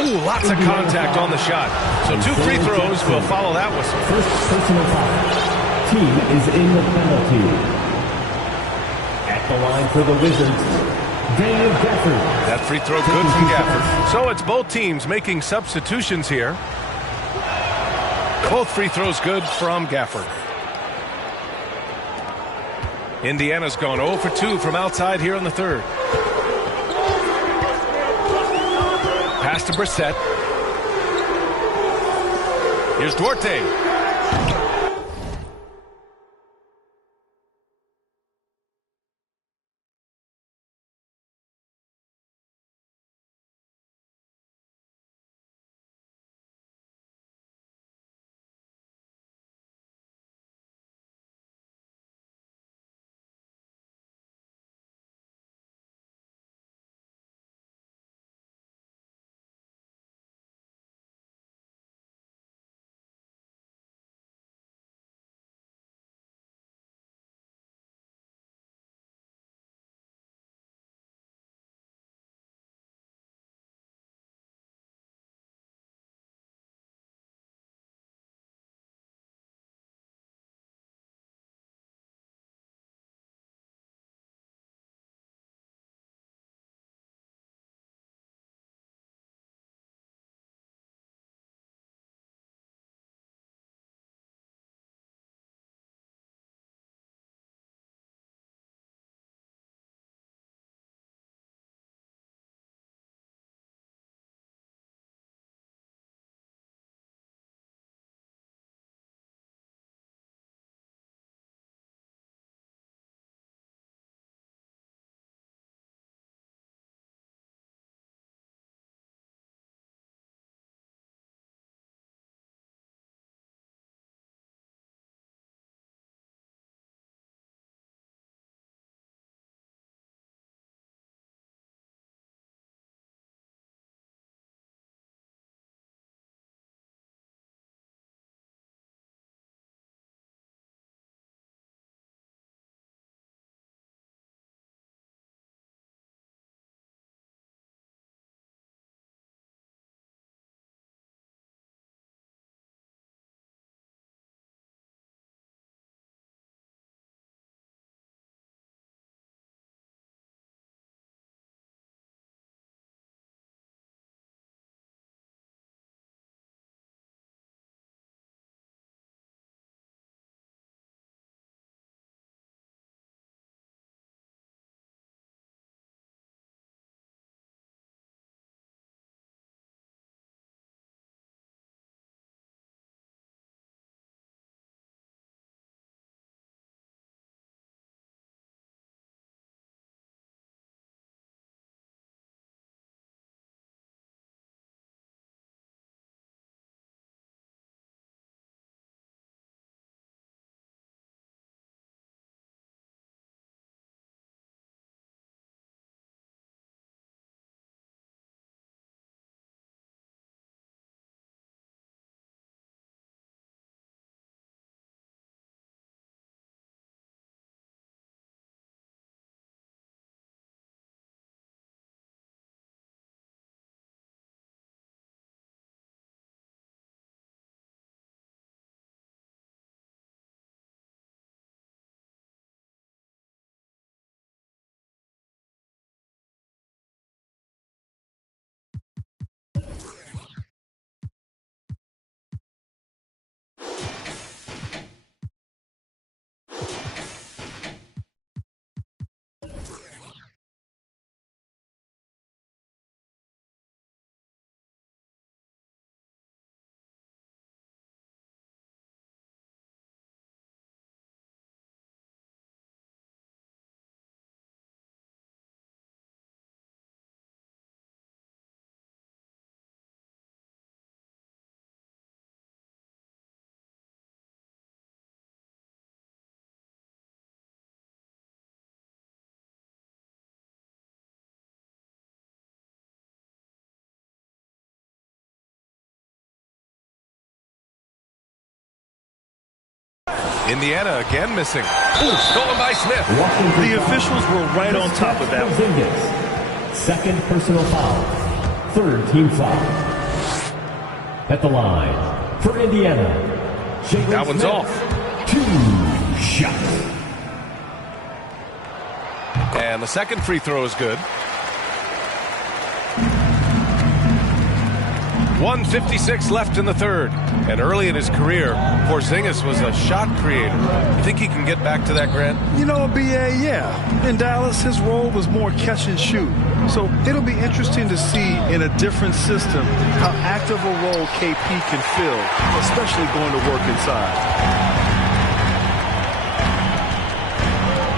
Ooh, lots of contact on the shot. So 2 free throws will follow that whistle. First personal foul. Team is in the penalty. At the line for the Wizards, Daniel Gafford. That free throw good from Gafford. So it's both teams making substitutions here. Both free throws good from Gafford. Indiana's gone 0 for 2 from outside here in the third. Pass to Brissett. Here's Duarte. Indiana again missing. Ooh, stolen by Smith. The officials were right on top of that one. Second personal foul. Third team foul. At the line for Indiana. That one's off. 2 shots. And the second free throw is good. 1:56 left in the third. And early in his career, Porzingis was a shot creator. You think he can get back to that, Grant? You know, BA, yeah. In Dallas, his role was more catch and shoot. So it'll be interesting to see in a different system how active a role KP can fill, especially going to work inside.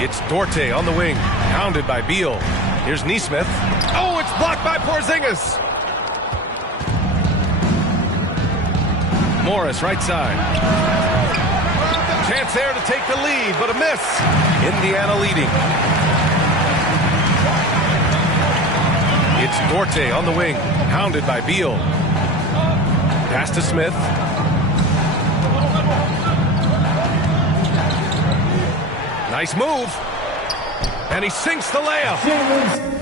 It's Dorte on the wing, pounded by Beal. Here's Nesmith. Oh, it's blocked by Porzingis. Morris, right side. Chance there to take the lead, but a miss. Indiana leading. It's Dorte on the wing, pounded by Beal. Pass to Smith. Nice move. And he sinks the layup.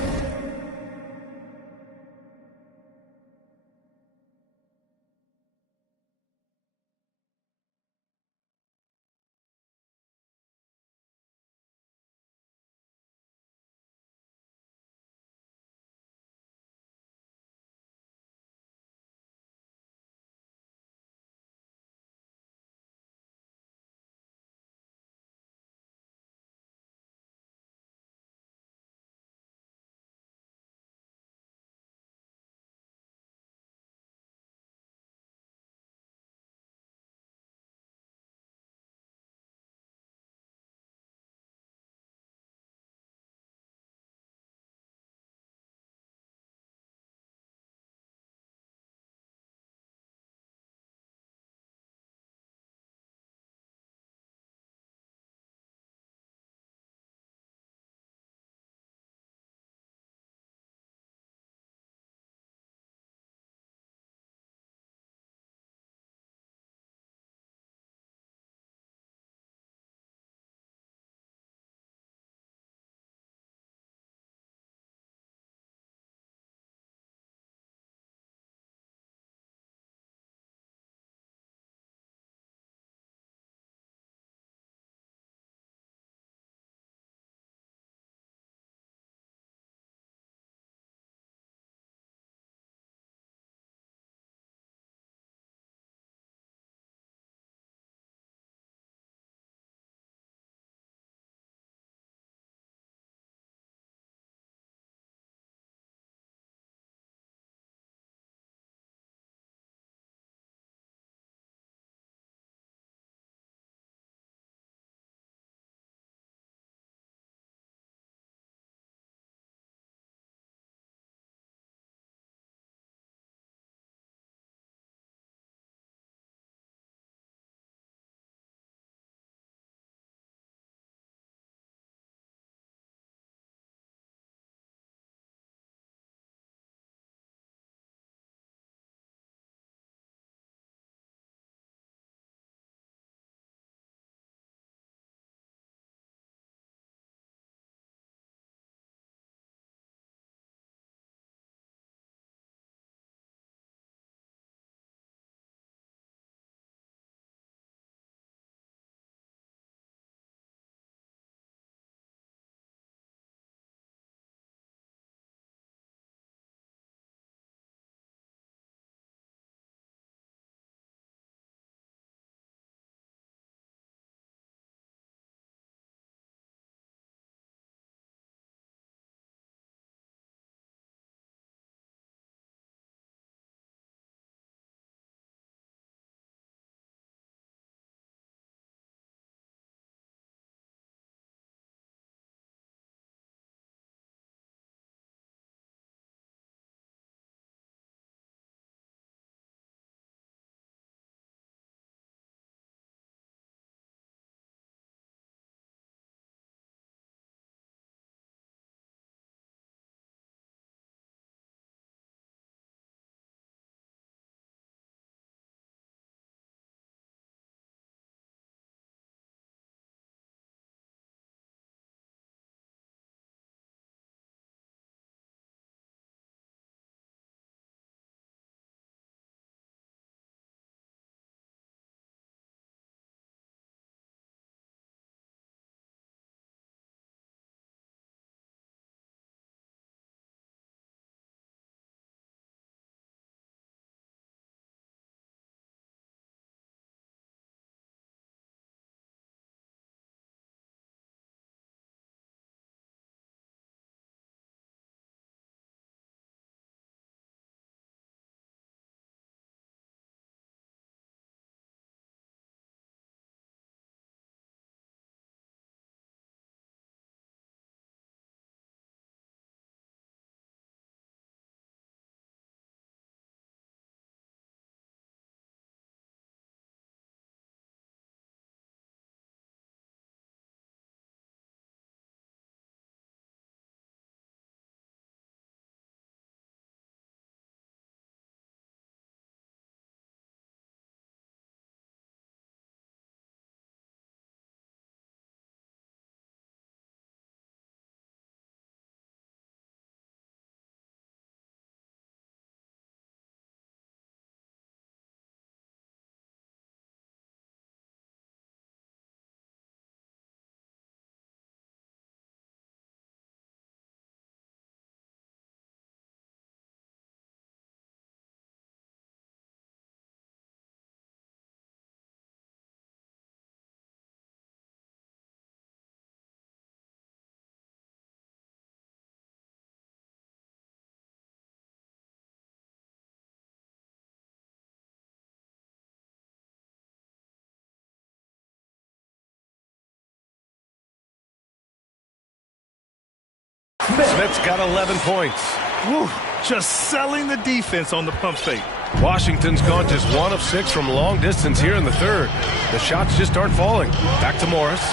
Smith's got 11 points. Woo, just selling the defense on the pump fake. Washington's gone just 1 of 6 from long distance here in the third. The shots just aren't falling. Back to Morris.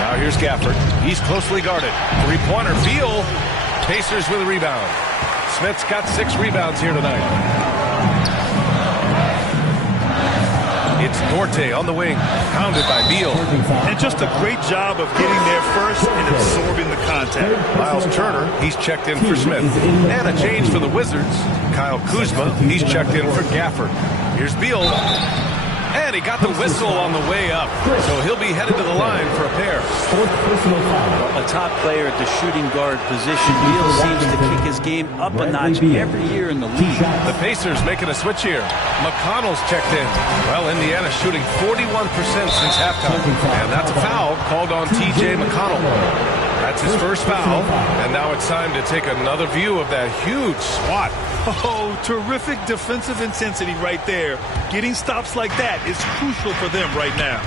Now here's Gafford. He's closely guarded. Three-pointer. Beal. Pacers with a rebound. Smith's got 6 rebounds here tonight. It's Dorte on the wing, pounded by Beal. And just a great job of getting there first and absorbing the contact. Miles Turner, he's checked in for Smith. And a change for the Wizards. Kyle Kuzma, he's checked in for Gafford. Here's Beal. And he got the whistle on the way up. So he'll be headed to the line for a pair. A top player at the shooting guard position. Beal seems to kick his game up a notch every year in the league. The Pacers making a switch here. McConnell's checked in. Well, Indiana's shooting 41% since halftime. And that's a foul called on T.J. McConnell. That's his first foul. And now it's time to take another view of that huge swat. Oh, terrific defensive intensity right there. Getting stops like that is crucial for them right now.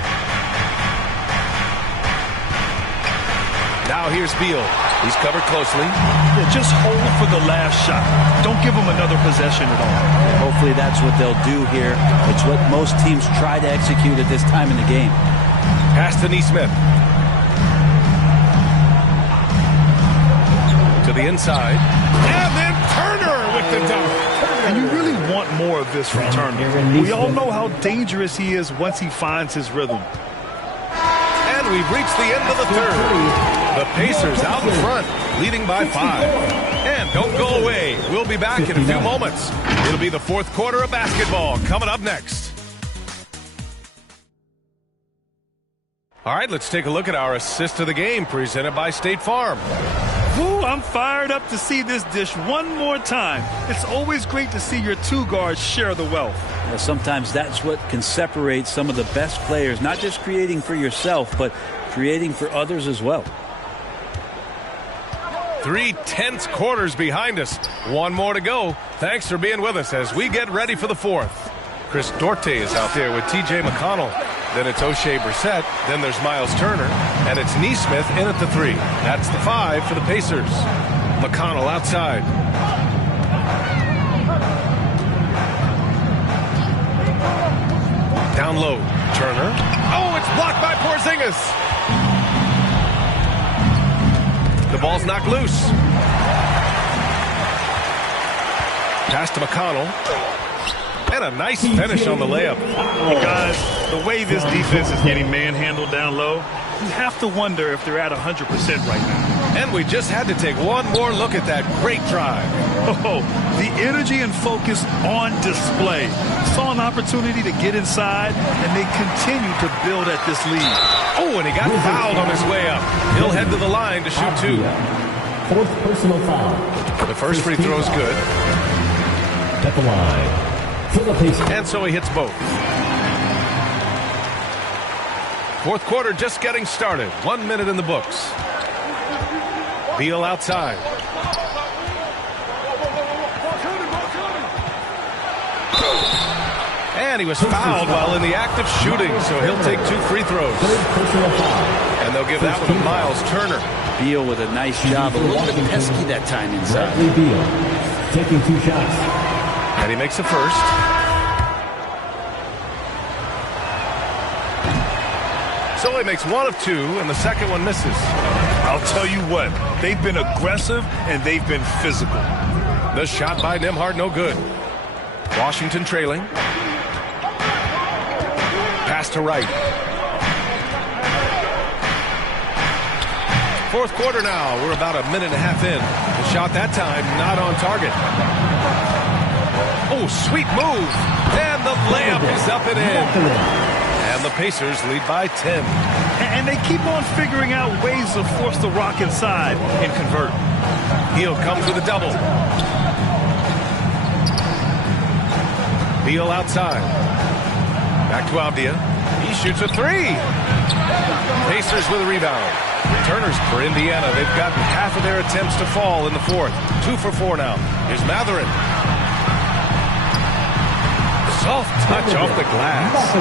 Now here's Beal. He's covered closely. Yeah, just hold for the last shot. Don't give them another possession at all. Hopefully that's what they'll do here. It's what most teams try to execute at this time in the game. Pass to Neesmith. To the inside. And then Turner with the dunk. And you really want more of this from Turner. We all know how dangerous he is once he finds his rhythm. And we've reached the end of the third. The Pacers out in front, leading by 5. And don't go away. We'll be back in a few moments. It'll be the fourth quarter of basketball coming up next. All right, let's take a look at our assist of the game presented by State Farm. Ooh, I'm fired up to see this dish one more time. It's always great to see your two guards share the wealth. Well, sometimes that's what can separate some of the best players, not just creating for yourself, but creating for others as well. 3 tense quarters behind us. One more to go. Thanks for being with us as we get ready for the fourth. Chris Dorte is out there with T.J. McConnell. Then it's O'Shea Brissett. Then there's Miles Turner. And it's Neesmith in at the 3. That's the 5 for the Pacers. McConnell outside. Down low. Turner. Oh, it's blocked by Porzingis. The ball's knocked loose. Pass to McConnell. And a nice finish on the layup. Guys, the way this defense is getting manhandled down low, you have to wonder if they're at 100% right now. And we just had to take one more look at that great drive. Oh, the energy and focus on display. Saw an opportunity to get inside, and they continue to build at this lead. Oh, and he got fouled on his way up. He'll head to the line to shoot 2. Fourth personal foul. The first free throw is good. At the line. And so he hits both. Fourth quarter just getting started. 1 minute in the books. Beal outside. And he was fouled while in the act of shooting, so he'll take 2 free throws. And they'll give that one to Miles Turner. Beal with a nice job, a little bit pesky that time inside. Beal taking 2 shots. And he makes the first. So he makes 1 of 2, and the second one misses. I'll tell you what, they've been aggressive and they've been physical. The shot by Nembhard, no good. Washington trailing. Pass to Wright. Fourth quarter now. We're about a minute and a half in. The shot that time not on target. Oh, sweet move. And the layup is up and in. And the Pacers lead by 10. And they keep on figuring out ways to force the rock inside and convert. Beal comes with a double. Beal outside. Back to Avdia. He shoots a 3. Pacers with a rebound. Turner's for Indiana. They've gotten half of their attempts to fall in the fourth. 2 for 4 now. Here's Matherin. Soft touch off the glass.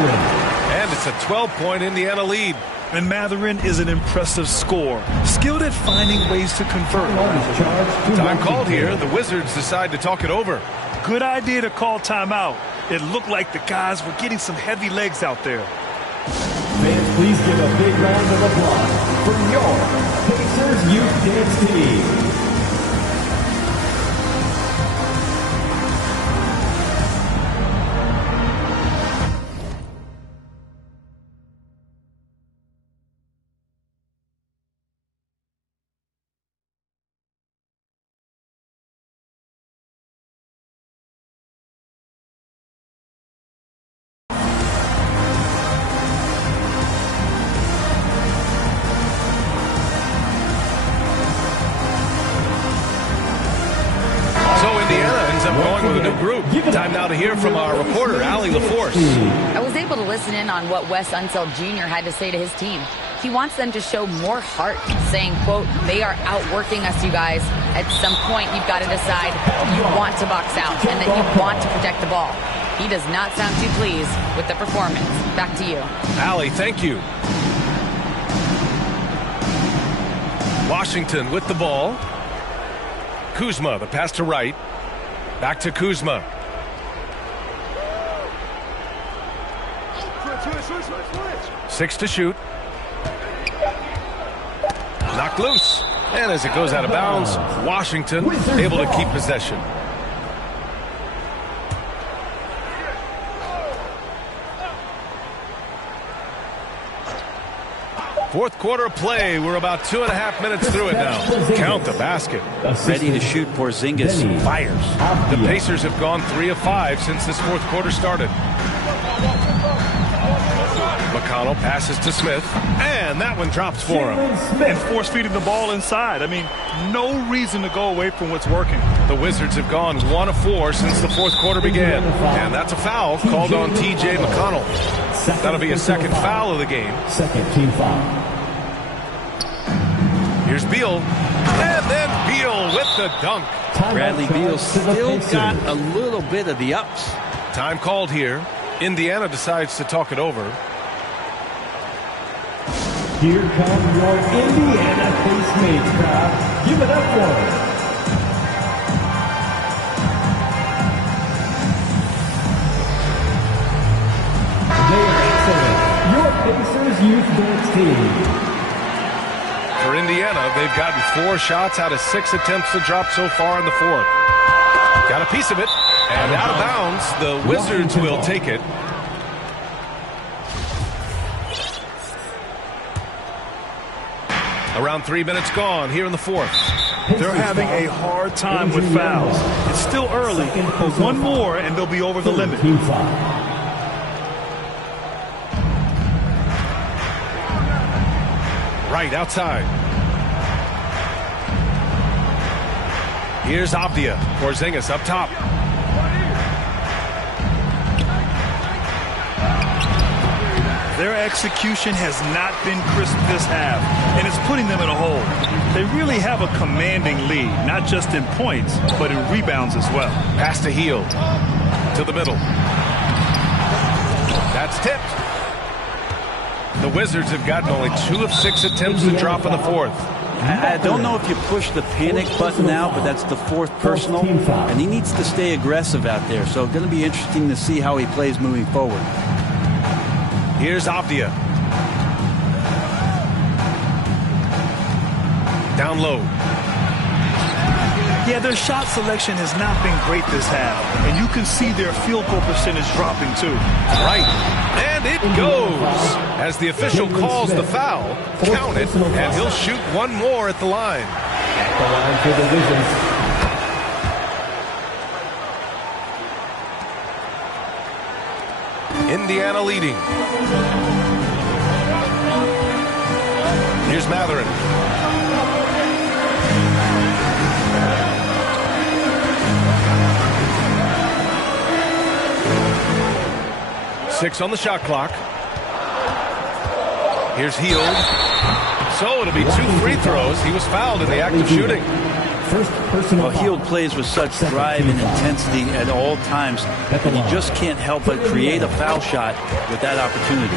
And it's a 12-point Indiana lead. And Matherin is an impressive scorer, skilled at finding ways to convert. Time called here. The Wizards decide to talk it over. Good idea to call timeout. It looked like the guys were getting some heavy legs out there. Fans, please give a big round of applause for your Pacers Youth Dance Team. Time now to hear from our reporter, Allie LaForce. I was able to listen in on what Wes Unseld Jr. had to say to his team. He wants them to show more heart, saying, quote, they are outworking us, you guys. At some point, you've got to decide you want to box out and that you want to protect the ball. He does not sound too pleased with the performance. Back to you. Allie, thank you. Washington with the ball. Kuzma, the pass to Wright. Back to Kuzma. Six to shoot. Knocked loose. And as it goes out of bounds, Washington able to keep possession. Fourth quarter of play. We're about 2.5 minutes through it now. Count the basket. Ready to shoot. Porzingis fires. The Pacers have gone 3 of 5 since this fourth quarter started. McConnell passes to Smith, and that one drops for him. And force-feeding the ball inside. I mean, no reason to go away from what's working. The Wizards have gone 1 of 4 since the fourth quarter began. And that's a foul called on T.J. McConnell. That'll be a second foul of the game. Second team foul. Here's Beal. And then Beal with the dunk. Bradley Beal still got a little bit of the ups. Time called here. Indiana decides to talk it over. Here come your Indiana Pacemates crowd. Give it up for them. They are excellent. Your Pacers Youth Dance Team. For Indiana, they've gotten 4 shots out of 6 attempts to drop so far in the fourth. Got a piece of it. And out of bounds, the Wizards will take it. Around 3 minutes gone here in the fourth. They're having a hard time with fouls. It's still early, but one more and they'll be over the limit. Right outside. Here's Avdia. Porzingis up top. Their execution has not been crisp this half, and it's putting them in a hole. They really have a commanding lead, not just in points, but in rebounds as well. Pass to Hield. To the middle. That's tipped. The Wizards have gotten only 2 of 6 attempts to drop in the fourth. I don't know if you push the panic button now, but that's the fourth personal, and he needs to stay aggressive out there. So it's going to be interesting to see how he plays moving forward. Here's Avdia. Down low. Yeah, their shot selection has not been great this half, and you can see their field goal percentage dropping too. Right, and it goes. As the official calls the foul, count it, and he'll shoot one more at the line. At the line for the Wizards. Indiana leading. Here's Matherin. Six on the shot clock. Here's Hield. So it'll be 2 free throws. He was fouled in the act of shooting. First personal Well, Hield plays with such drive and intensity at all times that you just can't help but create a foul shot with that opportunity.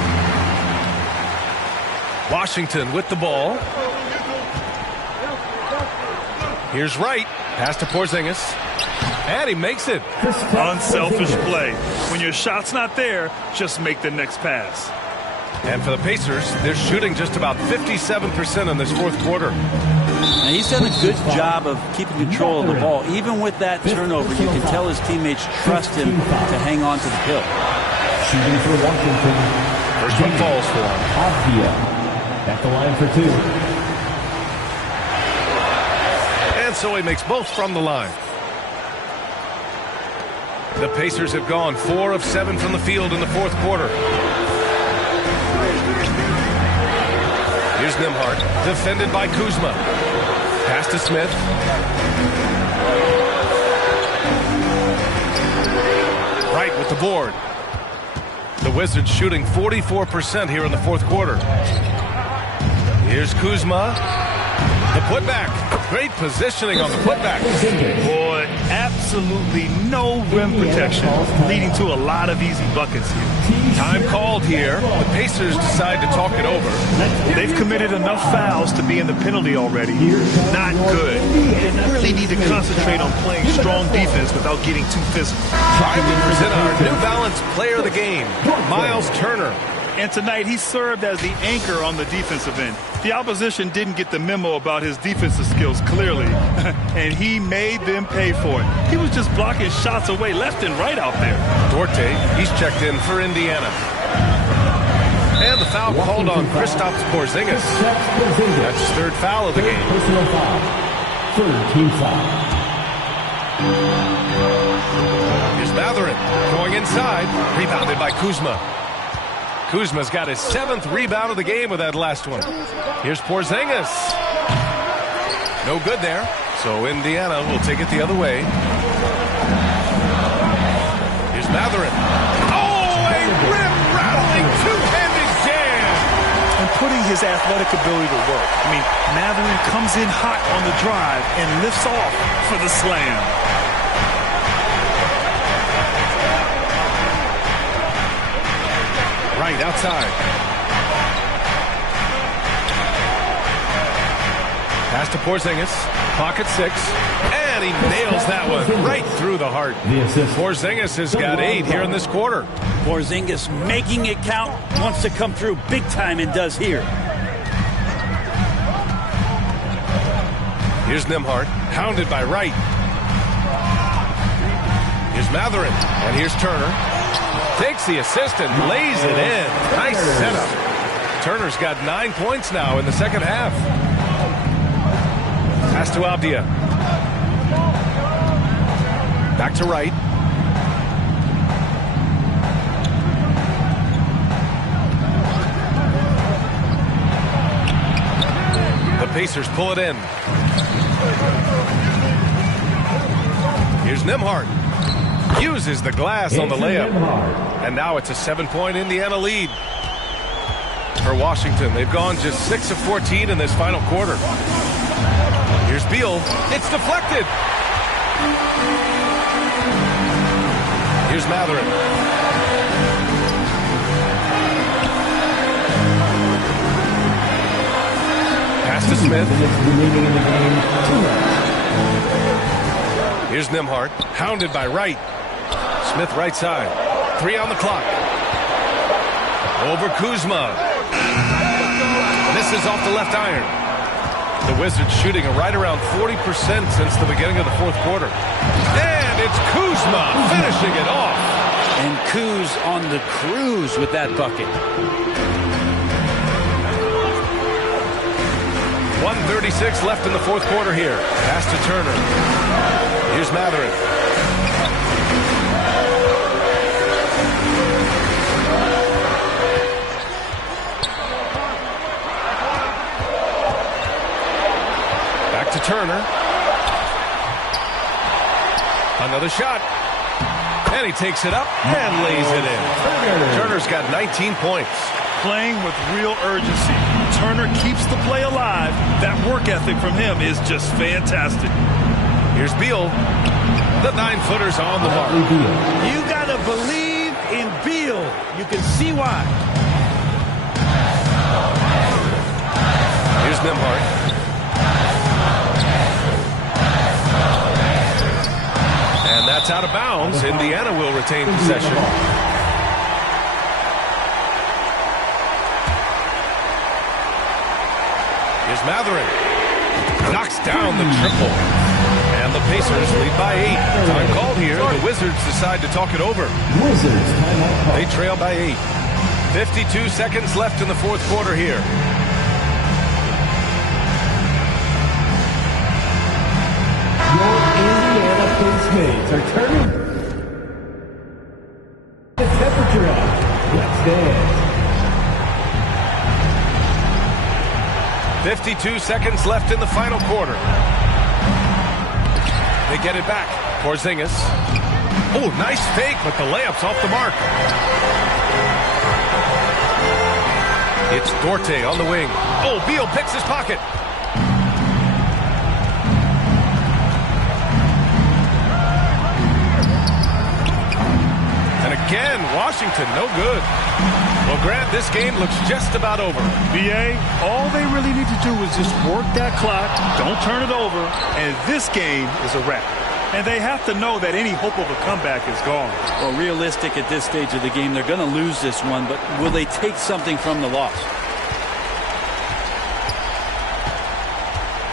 Washington with the ball. Here's Wright. Pass to Porzingis. And he makes it. Unselfish play. When your shot's not there, just make the next pass. And for the Pacers, they're shooting just about 57% in this fourth quarter. Now, he's done a good job of keeping control of the ball. Even with that turnover, you can tell his teammates trust him to hang on to the pill. Shooting for Washington. First one falls for him. Avdia at the line for 2. And so he makes both from the line. The Pacers have gone 4 of 7 from the field in the fourth quarter. Here's Nembhard, defended by Kuzma. Pass to Smith. Wright with the board. The Wizards shooting 44% here in the fourth quarter. Here's Kuzma. The putback. Great positioning on the putback. Boy, absolutely no rim protection, leading to a lot of easy buckets here. Time called here. The Pacers decide to talk it over. They've committed enough fouls to be in the penalty already. Not good. They really need to concentrate on playing strong defense without getting too physical. Time to present our New Balance player of the game, Miles Turner. And tonight, he served as the anchor on the defensive end. The opposition didn't get the memo about his defensive skills clearly, and he made them pay for it. He was just blocking shots away left and right out there. Duarte, he's checked in for Indiana. And the foul called on Kristaps Porzingis. That's his third foul of the game. Personal foul. Third team foul. Here's Mathurin going inside, rebounded by Kuzma. Kuzma's got his 7th rebound of the game with that last one. Here's Porzingis. No good there. So Indiana will take it the other way. Here's Mathurin. Oh, a rim-rattling two-handed jam. And putting his athletic ability to work. I mean, Mathurin comes in hot on the drive and lifts off for the slam. Right outside. Pass to Porzingis. Pocket 6. And he nails that one right through the heart. Porzingis has got 8 here in this quarter. Porzingis making it count, wants to come through big time and does here. Here's Nembhard, hounded by Wright. Here's Mathurin, and here's Turner. Takes the assist and lays it in. Nice setup. Turner's got 9 points now in the second half. Pass to Avdia. Back to Wright. The Pacers pull it in. Here's Nembhard. Uses the glass on the layup. And now it's a 7-point Indiana lead. For Washington, they've gone just 6 of 14 in this final quarter. Here's Beal. It's deflected. Here's Mathurin. Pass to Smith. Here's Nembhard, hounded by Wright. Smith right side. 3 on the clock. Over Kuzma. Misses off the left iron. The Wizards shooting right around 40% since the beginning of the fourth quarter. And it's Kuzma finishing it off. And Kuz on the cruise with that bucket. 1:36 left in the fourth quarter here. Pass to Turner. Here's Mathurin. Back to Turner. Another shot. And he takes it up and lays it in. Turner's got 19 points. Playing with real urgency. Turner keeps the play alive. That work ethic from him is just fantastic. Here's Beal. The 9-footer's on the mark. You got to believe in Beal. You can see why. Here's Nembhard. And that's out of bounds. Indiana will retain possession. Here's Matherin. Knocks down the triple. And the Pacers lead by 8. Time called here. The Wizards decide to talk it over. They trail by 8. 52 seconds left in the fourth quarter here. Your Indiana Pacemates are turning the temperature up. Let's dance. 52 seconds left in the final quarter. They get it back. Porzingis. Oh, nice fake, but the layup's off the mark. It's Dorte on the wing. Oh, Beal picks his pocket. And again, Washington, no good. Well, Grant, this game looks just about over. BA, all they really need to do is just work that clock, don't turn it over, and this game is a wrap. And they have to know that any hope of a comeback is gone. Well, realistic at this stage of the game, they're going to lose this one, but will they take something from the loss?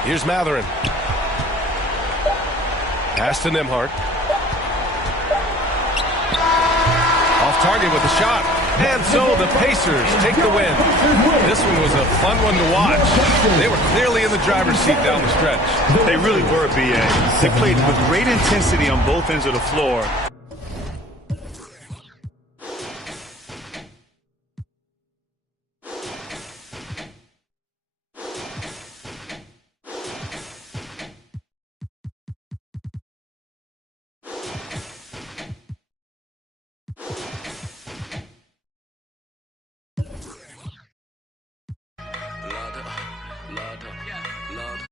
Here's Matherin. Pass to Nembhard. Off target with a shot. And so the Pacers take the win. This one was a fun one to watch. They were clearly in the driver's seat down the stretch. They really were, BA. They played with great intensity on both ends of the floor. Lord.